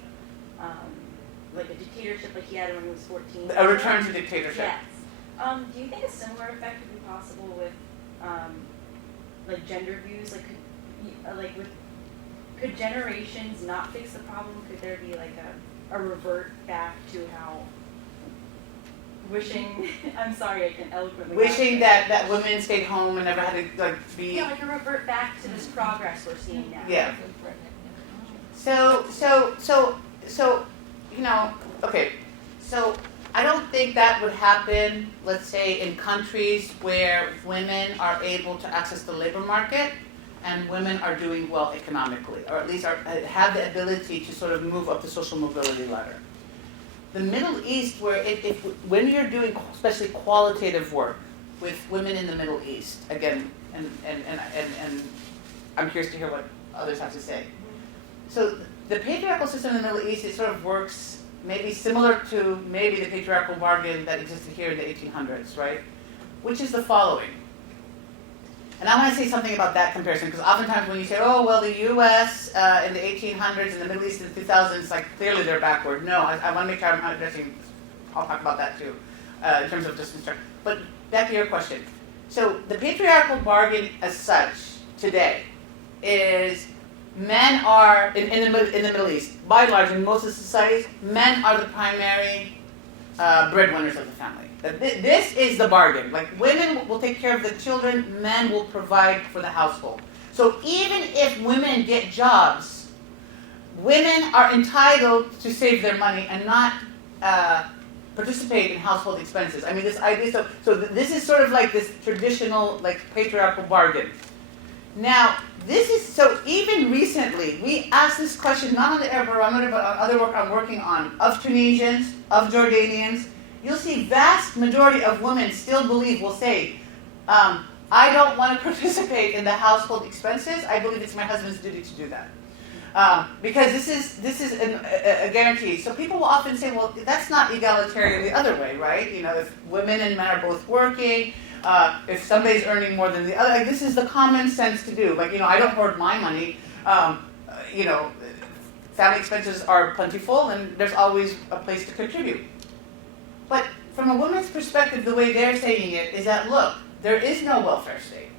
dictatorship like he had when he was 14. A return to dictatorship. Yes. Do you think a similar effect would be possible with like gender views? Like could generations not fix the problem? Could there be like a revert back to how wishing? I'm sorry, I can eloquently. Wishing that women stayed home and never had to be. Yeah, like a revert back to this progress we're seeing now. Yeah. So okay. So I don't think that would happen, let's say, in countries where women are able to access the labor market and women are doing well economically, or at least have the ability to sort of move up the social mobility ladder. The Middle East, where when you're doing especially qualitative work with women in the Middle East, again, and I'm curious to hear what others have to say. So the patriarchal system in the Middle East, it sort of works maybe similar to maybe the patriarchal bargain that existed here in the 1800s, right? Which is the following. And I want to say something about that comparison, because oftentimes when you say, oh, well, the U.S. In the 1800s and the Middle East in the 2000s, like clearly they're backward. No, I want to make sure I'm addressing, I'll talk about that too, in terms of just instruction. But back to your question. So the patriarchal bargain as such today is men are, in the Middle East, by and large, in most of the societies, men are the primary breadwinners of the family. This is the bargain. Like, women will take care of the children, men will provide for the household. So even if women get jobs, women are entitled to save their money and not participate in household expenses. I mean, this idea, so this is sort of like this traditional, like, patriarchal bargain. Now, so even recently, we asked this question, not on the Air Barometer, but on other work I'm working on, of Tunisians, of Jordanians. You'll see vast majority of women still will say, I don't want to participate in the household expenses. I believe it's my husband's duty to do that. Because this is a guarantee. So people will often say, well, that's not egalitarian the other way, right? You know, if women and men are both working, if somebody's earning more than the other, like, this is the common sense to do. Like, I don't hoard my money. Family expenses are plentiful, and there's always a place to contribute. But from a woman's perspective, the way they're saying it is that, look, there is no welfare state.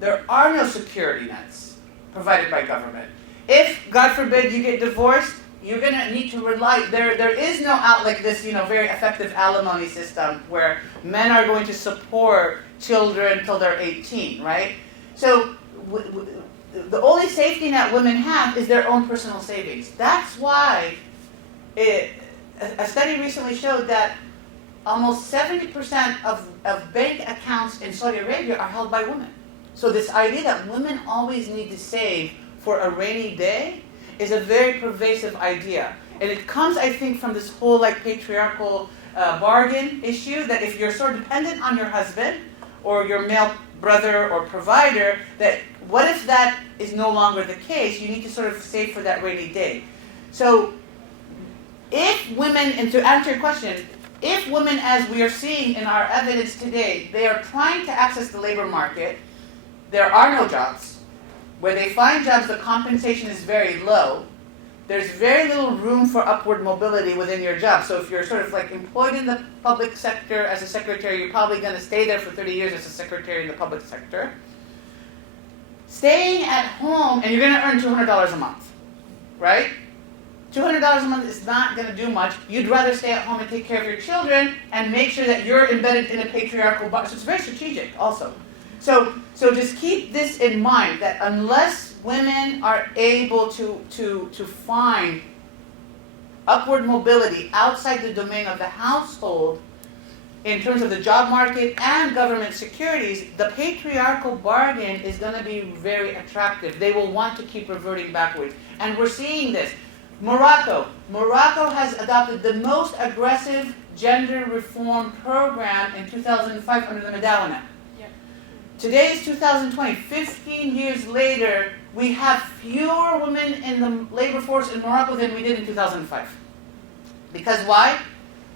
There are no security nets provided by government. If, God forbid, you get divorced, you're going to need to rely, there is no this, very effective alimony system where men are going to support children until they're 18, right? So the only safety net women have is their own personal savings. That's why a study recently showed that almost 70% of bank accounts in Saudi Arabia are held by women. So this idea that women always need to save for a rainy day is a very pervasive idea. And it comes, I think, from this whole like patriarchal bargain issue that if you're sort of dependent on your husband or your male brother or provider, that what if that is no longer the case? You need to sort of save for that rainy day. So if women, and to answer your question, if women, as we are seeing in our evidence today, they are trying to access the labor market, there are no jobs. Where they find jobs, the compensation is very low. There's very little room for upward mobility within your job. So if you're sort of like employed in the public sector as a secretary, you're probably going to stay there for 30 years as a secretary in the public sector. Staying at home, and you're going to earn $200 a month, right? $200 a month is not going to do much. You'd rather stay at home and take care of your children and make sure that you're embedded in a patriarchal box. So it's very strategic also. So just keep this in mind, that unless women are able to find upward mobility outside the domain of the household in terms of the job market and government securities, the patriarchal bargain is going to be very attractive. They will want to keep reverting backwards. And we're seeing this. Morocco has adopted the most aggressive gender reform program in 2005 under the Madawwana. Today is 2020. 15 years later, we have fewer women in the labor force in Morocco than we did in 2005. Because why?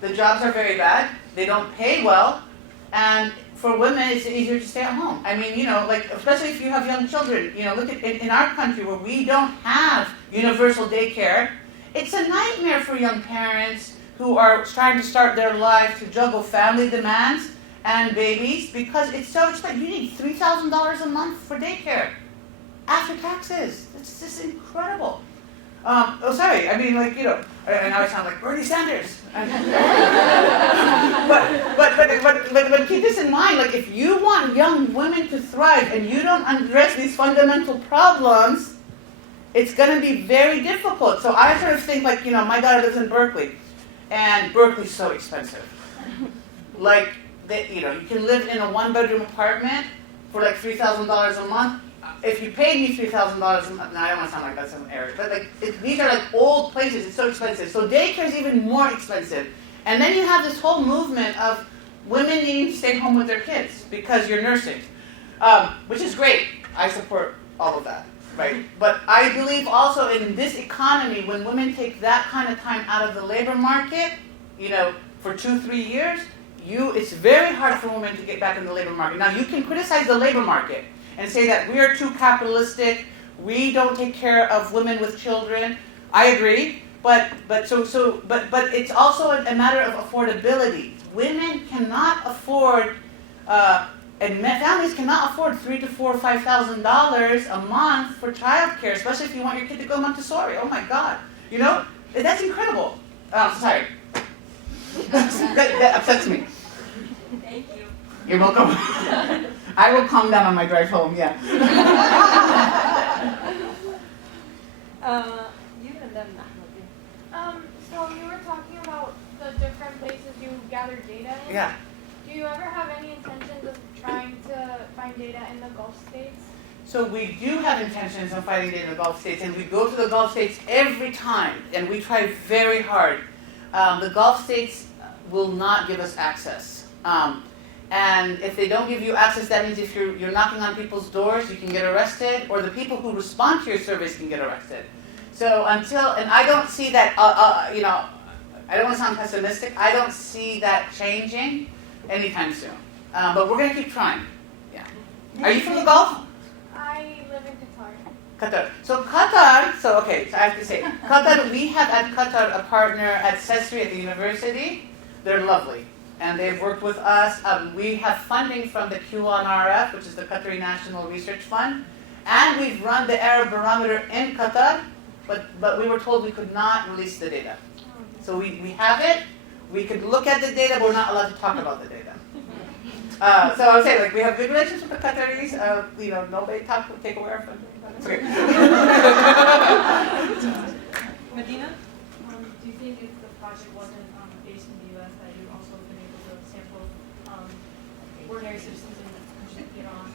The jobs are very bad. They don't pay well. And for women, it's easier to stay at home. I mean, like, especially if you have young children. Look at in our country where we don't have universal daycare. It's a nightmare for young parents who are trying to start their lives to juggle family demands and babies, because it's so expensive. You need $3,000 a month for daycare after taxes. It's just incredible. Sorry, I mean, like, and now I sound like Bernie Sanders. but keep this in mind, like, if you want young women to thrive and you don't address these fundamental problems, it's going to be very difficult. So I sort of think, like, my daughter lives in Berkeley, and Berkeley's so expensive. Like, you can live in a one-bedroom apartment for like $3,000 a month. If you paid me $3,000 a month, now I don't want to sound like that's some area, but like these are like old places. It's so expensive. So daycare is even more expensive. And then you have this whole movement of women needing to stay home with their kids because you're nursing, which is great. I support all of that, right? But I believe also in this economy, when women take that kind of time out of the labor market, for 2-3 years, it's very hard for women to get back in the labor market. Now, you can criticize the labor market and say that we are too capitalistic, we don't take care of women with children. I agree, but it's also a matter of affordability. Women cannot afford, and families cannot afford $3,000 to $4,000 or $5,000 a month for childcare, especially if you want your kid to go Montessori. Oh my God, that's incredible. Sorry. That upsets me. Thank you. You're welcome. I will calm down on my drive home, yeah. You and then Ahmed. So you were talking about the different places you gather data in. Yeah. Do you ever have any intentions of trying to find data in the Gulf states? So we do have intentions of finding data in the Gulf states, and we go to the Gulf states every time, and we try very hard. The Gulf states will not give us access. And if they don't give you access, that means if you're knocking on people's doors, you can get arrested, or the people who respond to your surveys can get arrested. So and I don't see that, I don't want to sound pessimistic, I don't see that changing anytime soon. But we're going to keep trying. Yeah. Are you from the Gulf? I live in Qatar. Qatar. So I have to say, Qatar, we have at Qatar a partner at CESRI at the university. They're lovely. And they've worked with us. We have funding from the QNRF, which is the Qatari National Research Fund. And we've run the Arab Barometer in Qatar, but we were told we could not release the data. So we have it. We could look at the data, but we're not allowed to talk about the data. So I would say, like, we have good relations with the Qataris. Nobody take away our funding. Okay. Medina? Do you think if the project wasn't based in the U.S., that you've also been able to sample ordinary citizens in Iran?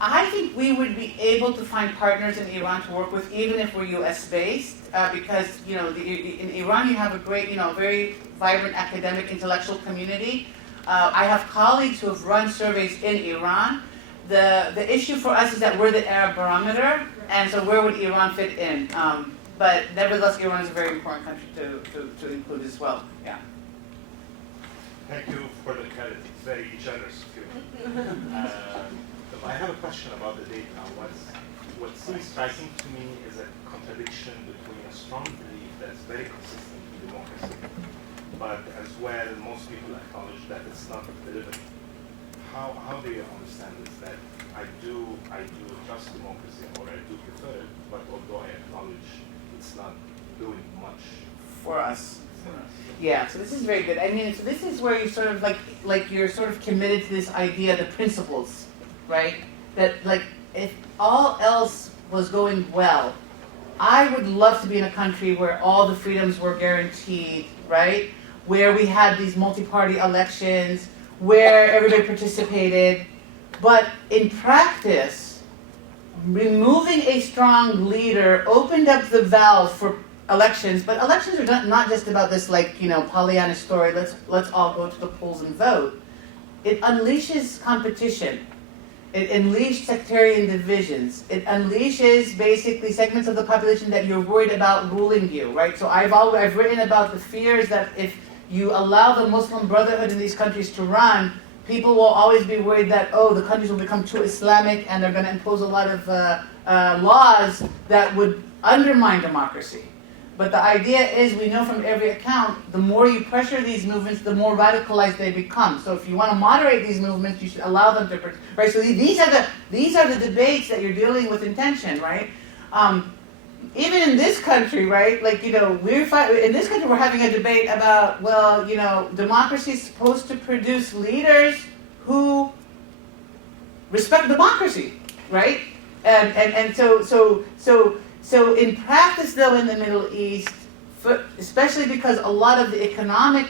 I think we would be able to find partners in Iran to work with, even if we're U.S. based, because in Iran you have a great, very vibrant academic intellectual community. I have colleagues who have run surveys in Iran. The issue for us is that we're the Arab Barometer, and so where would Iran fit in? But nevertheless, Iran is a very important country to include as well. Yeah. Thank you for the credit. It's very generous of you. I have a question about the data. What seems striking to me is a contradiction between a strong belief that's very consistent with democracy, but as well most people acknowledge that it's not delivered. How do you understand this? That I do trust democracy, or I do prefer it, but although I acknowledge it's not doing much For us. Yeah, so this is very good. I mean, so this is where you sort of like you're sort of committed to this idea, the principles, right? That like if all else was going well, I would love to be in a country where all the freedoms were guaranteed, right? Where we had these multi-party elections, where everybody participated. But in practice, removing a strong leader opened up the valve for elections, but elections are not just about this Pollyanna story, let's all go to the polls and vote. It unleashes competition. It unleashes sectarian divisions. It unleashes basically segments of the population that you're worried about ruling you, right? So I've written about the fears that if you allow the Muslim Brotherhood in these countries to run, people will always be worried that, the countries will become too Islamic and they're going to impose a lot of laws that would undermine democracy. But the idea is, we know from every account, the more you pressure these movements, the more radicalized they become. So if you want to moderate these movements, you should allow them to, right? So these are the debates that you're dealing with in tension, right? Even in this country, right? In this country, we're having a debate about, democracy is supposed to produce leaders who respect democracy, right? And so in practice, though, in the Middle East, especially because a lot of the economic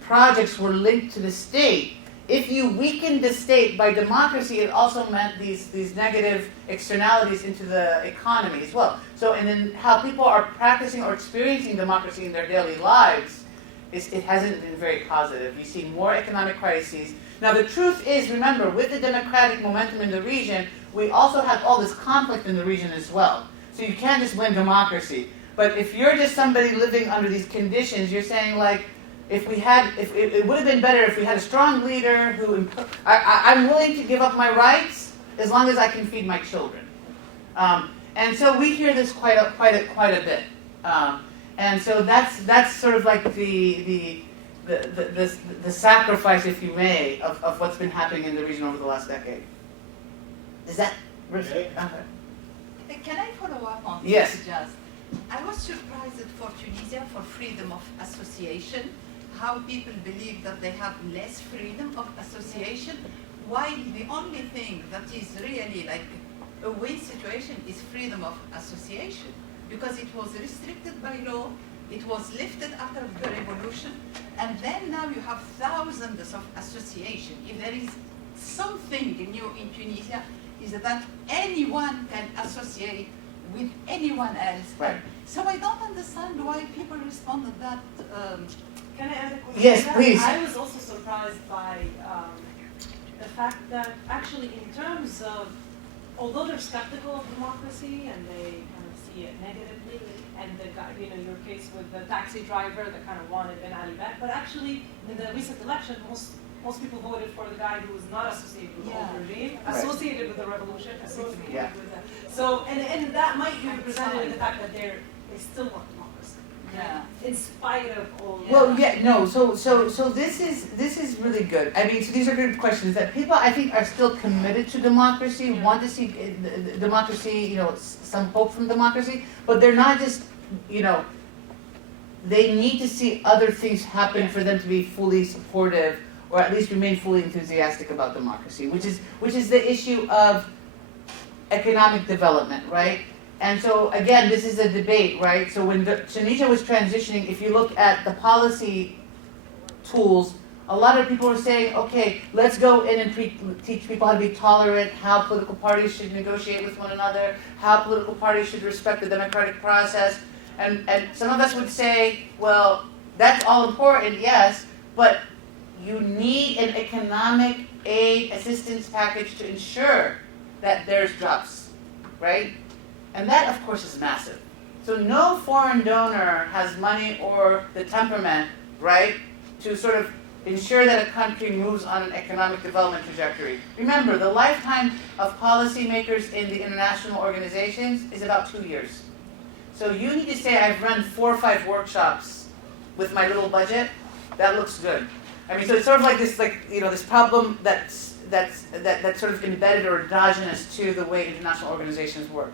projects were linked to the state, if you weakened the state by democracy, it also meant these negative externalities into the economy as well. So, and then how people are practicing or experiencing democracy in their daily lives, it hasn't been very positive. You see more economic crises. Now, the truth is, remember, with the democratic momentum in the region, we also have all this conflict in the region as well. So you can't just win democracy. But if you're just somebody living under these conditions, you're saying it would have been better if we had a strong leader who, I'm willing to give up my rights as long as I can feed my children. And so we hear this quite a bit. And so that's sort of like the sacrifice, if you may, of what's been happening in the region over the last decade. Is that? Can I follow up on Yes. this just? I was surprised that for Tunisia, for freedom of association, how people believe that they have less freedom of association, while the only thing that is really like a win situation is freedom of association, because it was restricted by law, it was lifted after the revolution, and then now you have thousands of associations. If there is something new in Tunisia, is that anyone can associate with anyone else. Right. So I don't understand why people respond to that. Can I add a question? Yes, please. I was also surprised by the fact that actually in terms of, although they're skeptical of democracy and they kind of see it negatively, and the guy, your case with the taxi driver that kind of wanted Ben Ali back, but actually in the recent election, most people voted for the guy who was not associated with the old regime, associated with the revolution, associated with that. So, and that might be represented in the fact that they still want democracy. Yeah. In spite of all. Well, so this is really good. I mean, so these are good questions that people, I think, are still committed to democracy, want to see democracy, some hope from democracy, but they're not just, they need to see other things happen for them to be fully supportive, or at least remain fully enthusiastic about democracy, which is the issue of economic development, right? And so again, this is a debate, right? So when Tunisia was transitioning, if you look at the policy tools, a lot of people were saying, okay, let's go in and teach people how to be tolerant, how political parties should negotiate with one another, how political parties should respect the democratic process. And some of us would say, well, that's all important, yes, but you need an economic aid assistance package to ensure that there's jobs, right? And that, of course, is massive. So no foreign donor has money or the temperament, right, to sort of ensure that a country moves on an economic development trajectory. Remember, the lifetime of policymakers in the international organizations is about 2 years. So you need to say, I've run 4 or 5 workshops with my little budget. That looks good. I mean, so it's sort of like this, this problem that's sort of embedded or endogenous to the way international organizations work.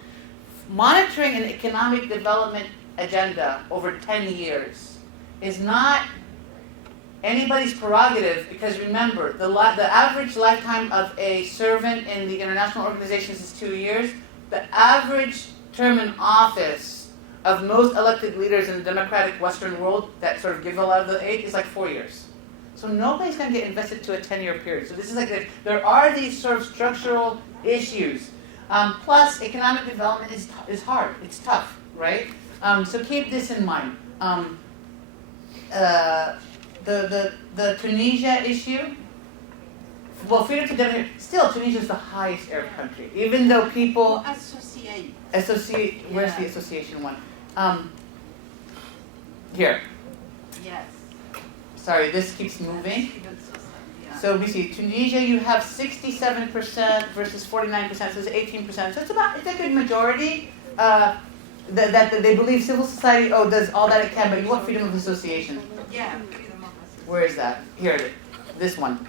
Monitoring an economic development agenda over 10 years is not anybody's prerogative, because remember, the average lifetime of a servant in the international organizations is 2 years. The average term in office of most elected leaders in the democratic Western world that sort of give a lot of the aid is like 4 years. So nobody's going to get invested to a 10-year period. So this is like, there are these sort of structural issues. Plus, economic development is hard. It's tough, right? So keep this in mind. The Tunisia issue, well, freedom to demonstrate, still Tunisia is the highest Arab country, even though people associate. Where's the association one? Here. Yes. Sorry, this keeps moving. So we see Tunisia, you have 67% versus 49%, so it's 18%. So it's a good majority that they believe civil society does all that it can, but you want freedom of association. Yeah, freedom of association. Where is that? Here it is. This one.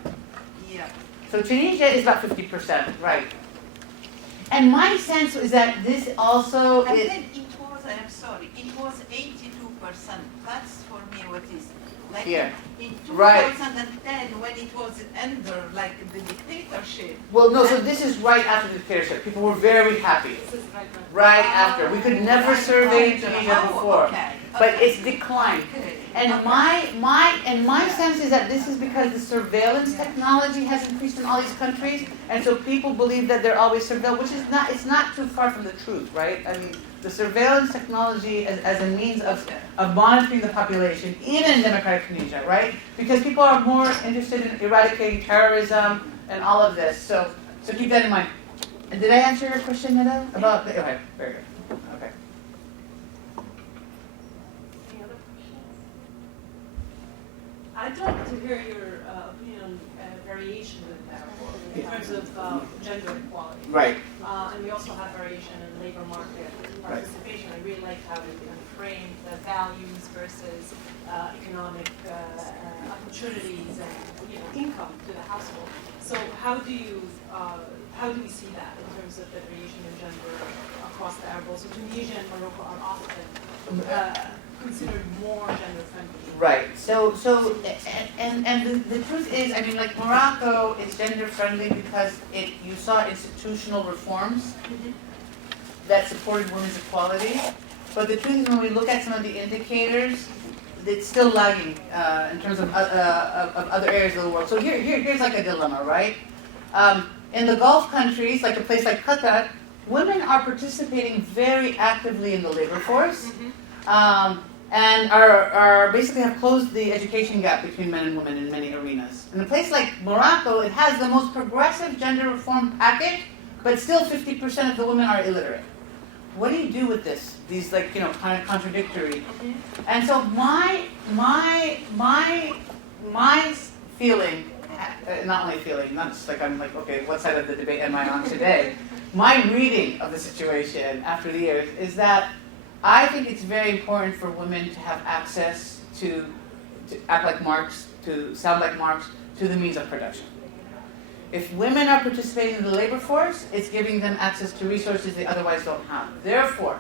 Yeah. So Tunisia is about 50%, right? And my sense is that this also And is. then it was, I'm sorry, it was 82%. That's for me what is. Like Here. in Right. 2010, when it was under like the dictatorship. Well, no, so this is right after the dictatorship. People were very happy. This is Right after. We could never survey Tunisia before. Okay. But it's declined. Okay. And my sense is that this is because the surveillance technology has increased in all these countries, and so people believe that they're always surveilled, which is it's not too far from the truth, right? I mean, the surveillance technology as a means of monitoring the population, even in democratic Tunisia, right? Because people are more interested in eradicating terrorism and all of this. So keep that in mind. And did I answer your question, Nida? About the, okay, very good. Okay. Any other questions? I'd like to hear your opinion on variation in that in terms of gender equality. Right. And we also have variation in labor market participation. I really like how we kind of frame the values versus economic opportunities and income to the household. So how do we see that in terms of the variation in gender across the Arab world? So Tunisia and Morocco are often considered more gender friendly. Right. So the truth is, I mean, like Morocco is gender friendly because you saw institutional reforms that supported women's equality. But the truth is, when we look at some of the indicators, it's still lagging in terms of other areas of the world. So here's like a dilemma, right? In the Gulf countries, like a place like Qatar, women are participating very actively in the labor force. And are basically have closed the education gap between men and women in many arenas. In a place like Morocco, it has the most progressive gender reform package, but still 50% of the women are illiterate. What do you do with this? These kind of contradictory. And so my feeling, not only feeling, not just like I'm like, okay, what side of the debate am I on today? My reading of the situation after the years is that I think it's very important for women to have access to act like Marx, to sound like Marx, to the means of production. If women are participating in the labor force, it's giving them access to resources they otherwise don't have. Therefore,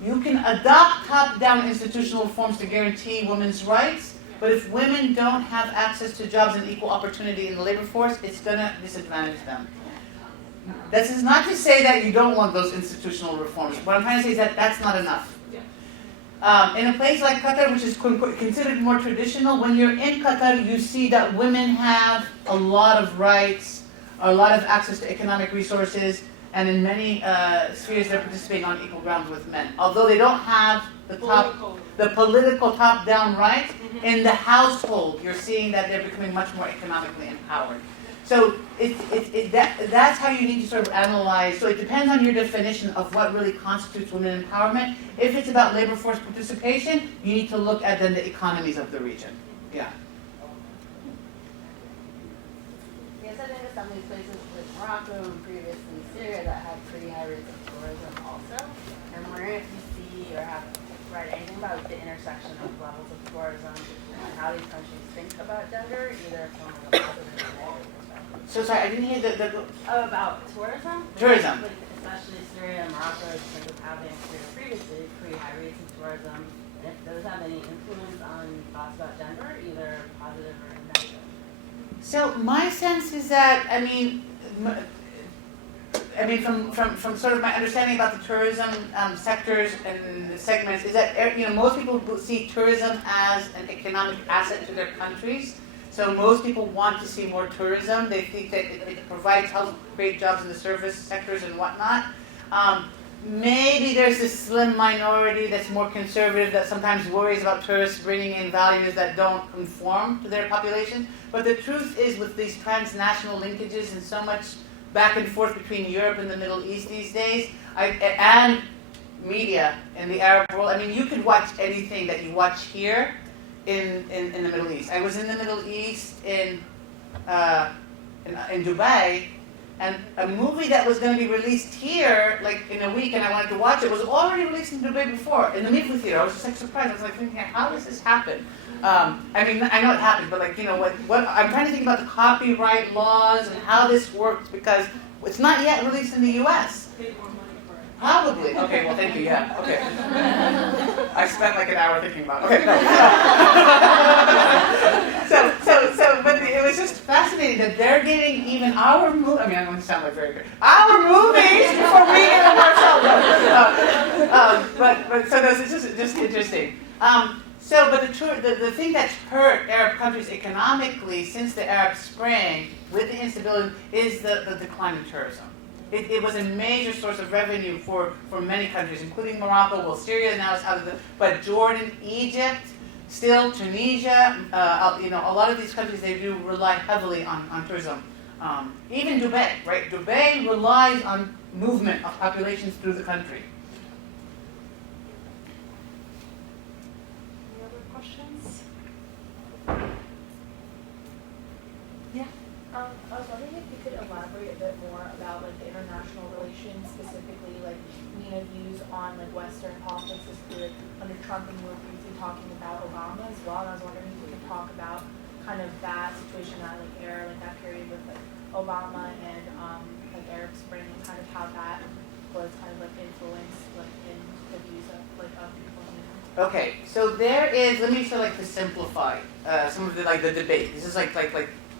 you can adopt top-down institutional reforms to guarantee women's rights, but if women don't have access to jobs and equal opportunity in the labor force, it's going to disadvantage them. This is not to say that you don't want those institutional reforms. What I'm trying to say is that that's not enough. In a place like Qatar, which is considered more traditional, when you're in Qatar, you see that women have a lot of rights, a lot of access to economic resources, and in many spheres they're participating on equal grounds with men. Although they don't have the political top-down rights, in the household you're seeing that they're becoming much more economically empowered. So that's how you need to sort of analyze. So it depends on your definition of what really constitutes women empowerment. If it's about labor force participation, you need to look at then the economies of the region. Yeah. Yes, I think that some of these places like Morocco and previously Syria that had pretty high rates of tourism also. And I'm wondering if you see or have read anything about the intersection of levels of tourism and how these countries think about gender, either from like a positive or negative perspective. So sorry, I didn't hear About tourism? Tourism. Like, especially Syria and Morocco, because of having experienced previously pretty high rates of tourism. And if those have any influence on thoughts about gender, either positive or negative. So my sense is that, from sort of my understanding about the tourism sectors and the segments, is that most people see tourism as an economic asset to their countries. So most people want to see more tourism. They think that it provides helps create jobs in the service sectors and whatnot. Maybe there's this slim minority that's more conservative that sometimes worries about tourists bringing in values that don't conform to their population. But the truth is, with these transnational linkages and so much back and forth between Europe and the Middle East these days, and media in the Arab world, you could watch anything that you watch here in the Middle East. I was in the Middle East in Dubai, and a movie that was going to be released here like in a week, and I wanted to watch it, was already released in Dubai before in the movie theater. I was just like surprised. I was like thinking, how does this happen? I know it happened, but what I'm trying to think about the copyright laws and how this works, because it's not yet released in the U.S. Probably. Okay, well, thank you, yeah. Okay. I spent like an hour thinking about it. Okay, no. But it was just fascinating that they're getting even our movies. I'm going to sound like very good. Our movies before we get them ourselves. But so this is just interesting. The thing that's hurt Arab countries economically since the Arab Spring, with the instability, is the decline in tourism. It was a major source of revenue for many countries, including Morocco. Well, Syria now is out of but Jordan, Egypt, still Tunisia. A lot of these countries, they do rely heavily on tourism. Even Dubai, right? Dubai relies on movement of populations through the country. Any other questions? I was wondering if you could elaborate a bit more about the international relations, specifically MENA views on Western politics, under Trump, and you were briefly talking about Obama as well. And I was wondering if you could talk about kind of that situation, that that period with Obama and Arab Spring, and kind of how that was kind of influenced in the views of people in MENA. Okay, so there is. Let me to simplify some of the debate. This is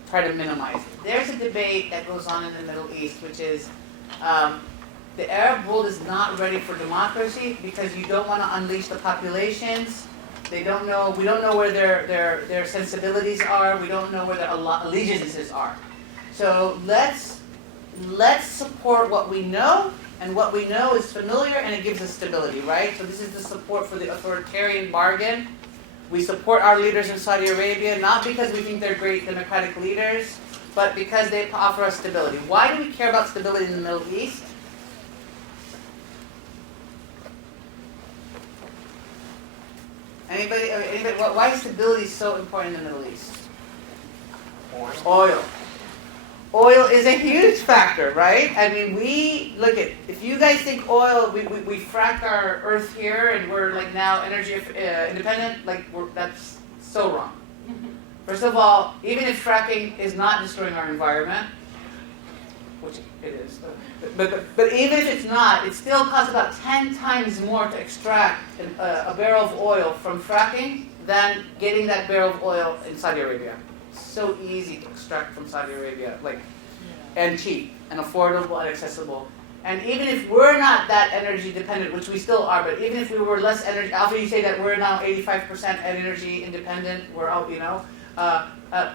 try to minimize it. There's a debate that goes on in the Middle East, which is the Arab world is not ready for democracy because you don't want to unleash the populations. They don't know. We don't know where their sensibilities are. We don't know where their allegiances are. So let's support what we know, and what we know is familiar, and it gives us stability, right? So this is the support for the authoritarian bargain. We support our leaders in Saudi Arabia, not because we think they're great democratic leaders, but because they offer us stability. Why do we care about stability in the Middle East? Anybody? Why is stability so important in the Middle East? Oil. Oil is a huge factor, right? If you guys think oil, we frack our earth here and we're now energy independent, that's so wrong. First of all, even if fracking is not destroying our environment, which it is, but even if it's not, it still costs about 10 times more to extract a barrel of oil from fracking than getting that barrel of oil in Saudi Arabia. So easy to extract from Saudi Arabia, and cheap. and affordable and accessible. And even if we're not that energy dependent, which we still are, but even if we were less energy, Alfred, you say that we're now 85% energy independent, we're out,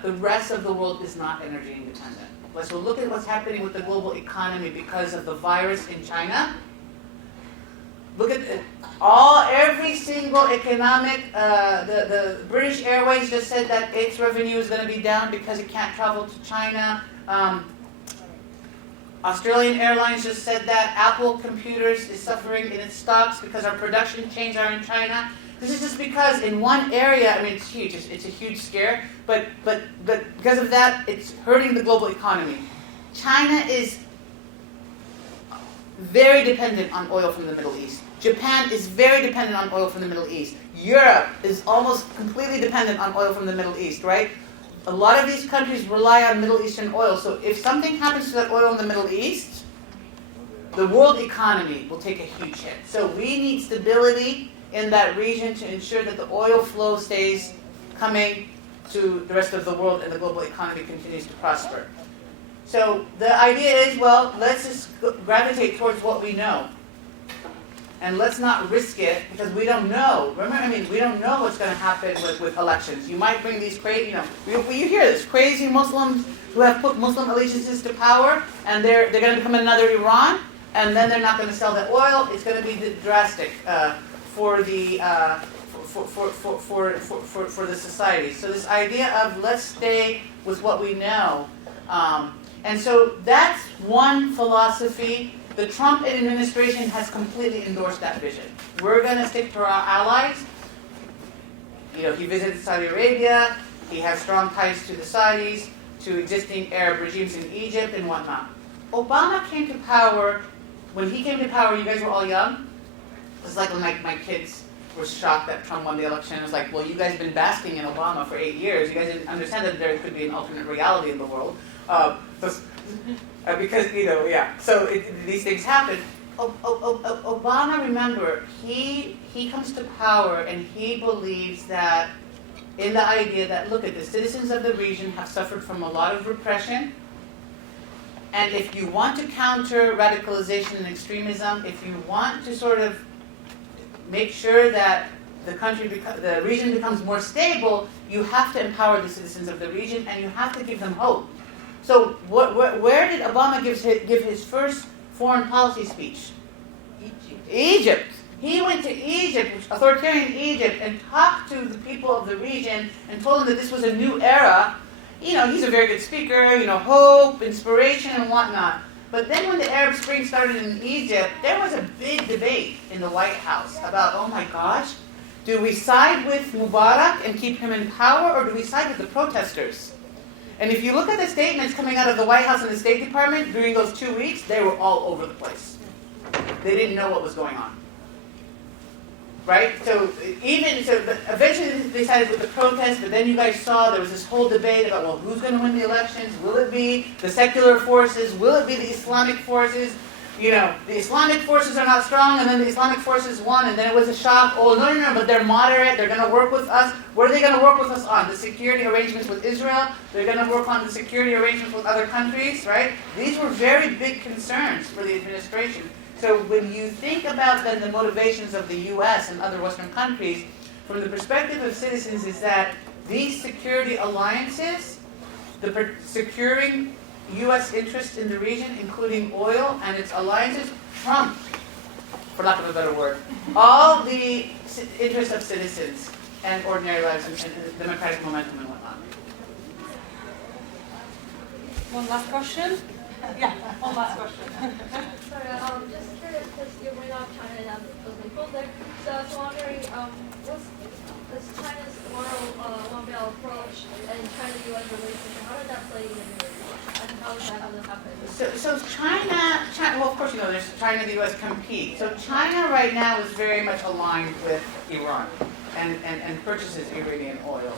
the rest of the world is not energy independent. So look at what's happening with the global economy because of the virus in China. Look at every single economic, the British Airways just said that its revenue is going to be down because it can't travel to China. Australian Airlines just said that. Apple Computers is suffering in its stocks because our production chains are in China. This is just because in one area, I mean, it's huge. It's a huge scare. But because of that, it's hurting the global economy. China is very dependent on oil from the Middle East. Japan is very dependent on oil from the Middle East. Europe is almost completely dependent on oil from the Middle East, right? A lot of these countries rely on Middle Eastern oil. So if something happens to that oil in the Middle East, the world economy will take a huge hit. So we need stability in that region to ensure that the oil flow stays coming to the rest of the world and the global economy continues to prosper. So the idea is, well, let's just gravitate towards what we know. And let's not risk it because we don't know. Remember, we don't know what's going to happen with elections. You might bring these crazy, you hear this, crazy Muslims who have put Muslim allegiances to power, and they're going to become another Iran, and then they're not going to sell that oil. It's going to be drastic for the for the society. So this idea of let's stay with what we know, and so that's one philosophy. The Trump administration has completely endorsed that vision. We're going to stick to our allies. He visited Saudi Arabia. He has strong ties to the Saudis, to existing Arab regimes in Egypt and whatnot. Obama came to power. When he came to power, you guys were all young. It's like when my kids were shocked that Trump won the election. It was like, well, you guys have been basking in Obama for 8 years. You guys didn't understand that there could be an alternate reality in the world. Because, so these things happen. Obama, remember, he comes to power and he believes that in the idea that, look at the citizens of the region have suffered from a lot of repression. And if you want to counter radicalization and extremism, if you want to sort of make sure that the region becomes more stable, you have to empower the citizens of the region and you have to give them hope. So where did Obama give his first foreign policy speech? Egypt. He went to Egypt, authoritarian Egypt, and talked to the people of the region and told them that this was a new era. He's a very good speaker, hope, inspiration, and whatnot. But then when the Arab Spring started in Egypt, there was a big debate in the White House about, oh my gosh, do we side with Mubarak and keep him in power, or do we side with the protesters? And if you look at the statements coming out of the White House and the State Department during those 2 weeks, they were all over the place. They didn't know what was going on. Right? So eventually they sided with the protest, but then you guys saw there was this whole debate about, well, who's going to win the elections? Will it be the secular forces? Will it be the Islamic forces? The Islamic forces are not strong, and then the Islamic forces won, and then it was a shock. Oh, no, but they're moderate. They're going to work with us. What are they going to work with us on? The security arrangements with Israel. They're going to work on the security arrangements with other countries, right? These were very big concerns for the administration. So when you think about then the motivations of the U.S. and other Western countries, from the perspective of citizens, is that these security alliances, securing U.S. interests in the region, including oil and its alliances, trump, for lack of a better word, all the interests of citizens and ordinary lives and democratic momentum and whatnot. One last question? Yeah, one last question. Sorry, just curious because you bring up China and those people there. So I was wondering, what's China's One Belt approach and China-U.S. relationship? How did that play in your and how is that going to happen? So China, well, of course, there's China and the U.S. compete. So China right now is very much aligned with Iran and purchases Iranian oil.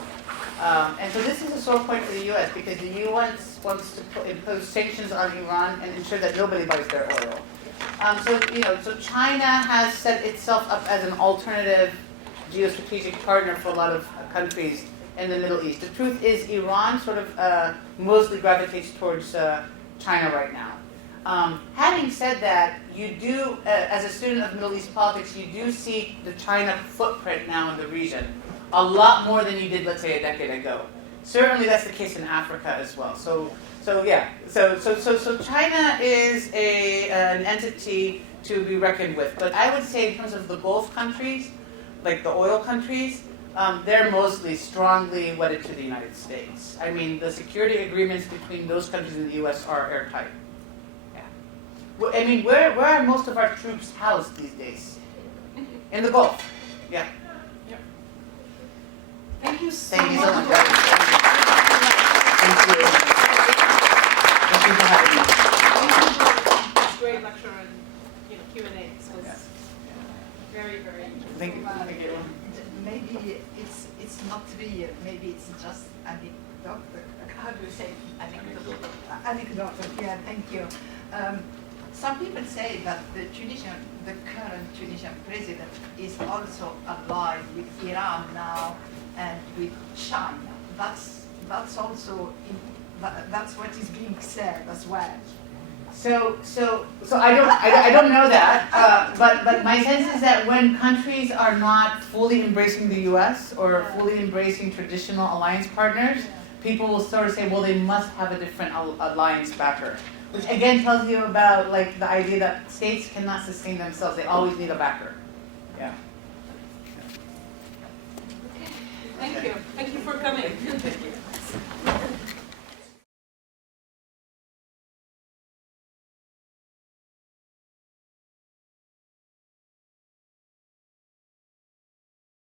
And so this is a sore point for the U.S. because the U.S. wants to impose sanctions on Iran and ensure that nobody buys their oil. So China has set itself up as an alternative geostrategic partner for a lot of countries in the Middle East. The truth is Iran sort of mostly gravitates towards China right now. Having said that, you do, as a student of Middle East politics, you do see the China footprint now in the region a lot more than you did, let's say, a decade ago. Certainly, that's the case in Africa as well. So China is an entity to be reckoned with. But I would say, in terms of the Gulf countries, like the oil countries, they're mostly strongly wedded to the United States. I mean, the security agreements between those countries and the U.S. are airtight. Yeah. Well, I mean, where are most of our troops housed these days? In the Gulf. Yeah. Thank you so Thank you so much. much. Thank you. Thank you for having me. It's a great lecture and Q&A. So it's very, very interesting. Thank you. Thank you. Maybe it's not real. Maybe it's just anecdote. How do you say anecdote? Anecdote. Yeah. Thank you. Some people say that the current Tunisian president is also allied with Iran now and with China. That's also that's what is being said as well. So I don't know that, but my sense is that when countries are not fully embracing the U.S. or fully embracing traditional alliance partners, people will sort of say, well, they must have a different alliance backer, which again tells you about like the idea that states cannot sustain themselves; they always need a backer. Yeah. Thank you. Thank you for coming.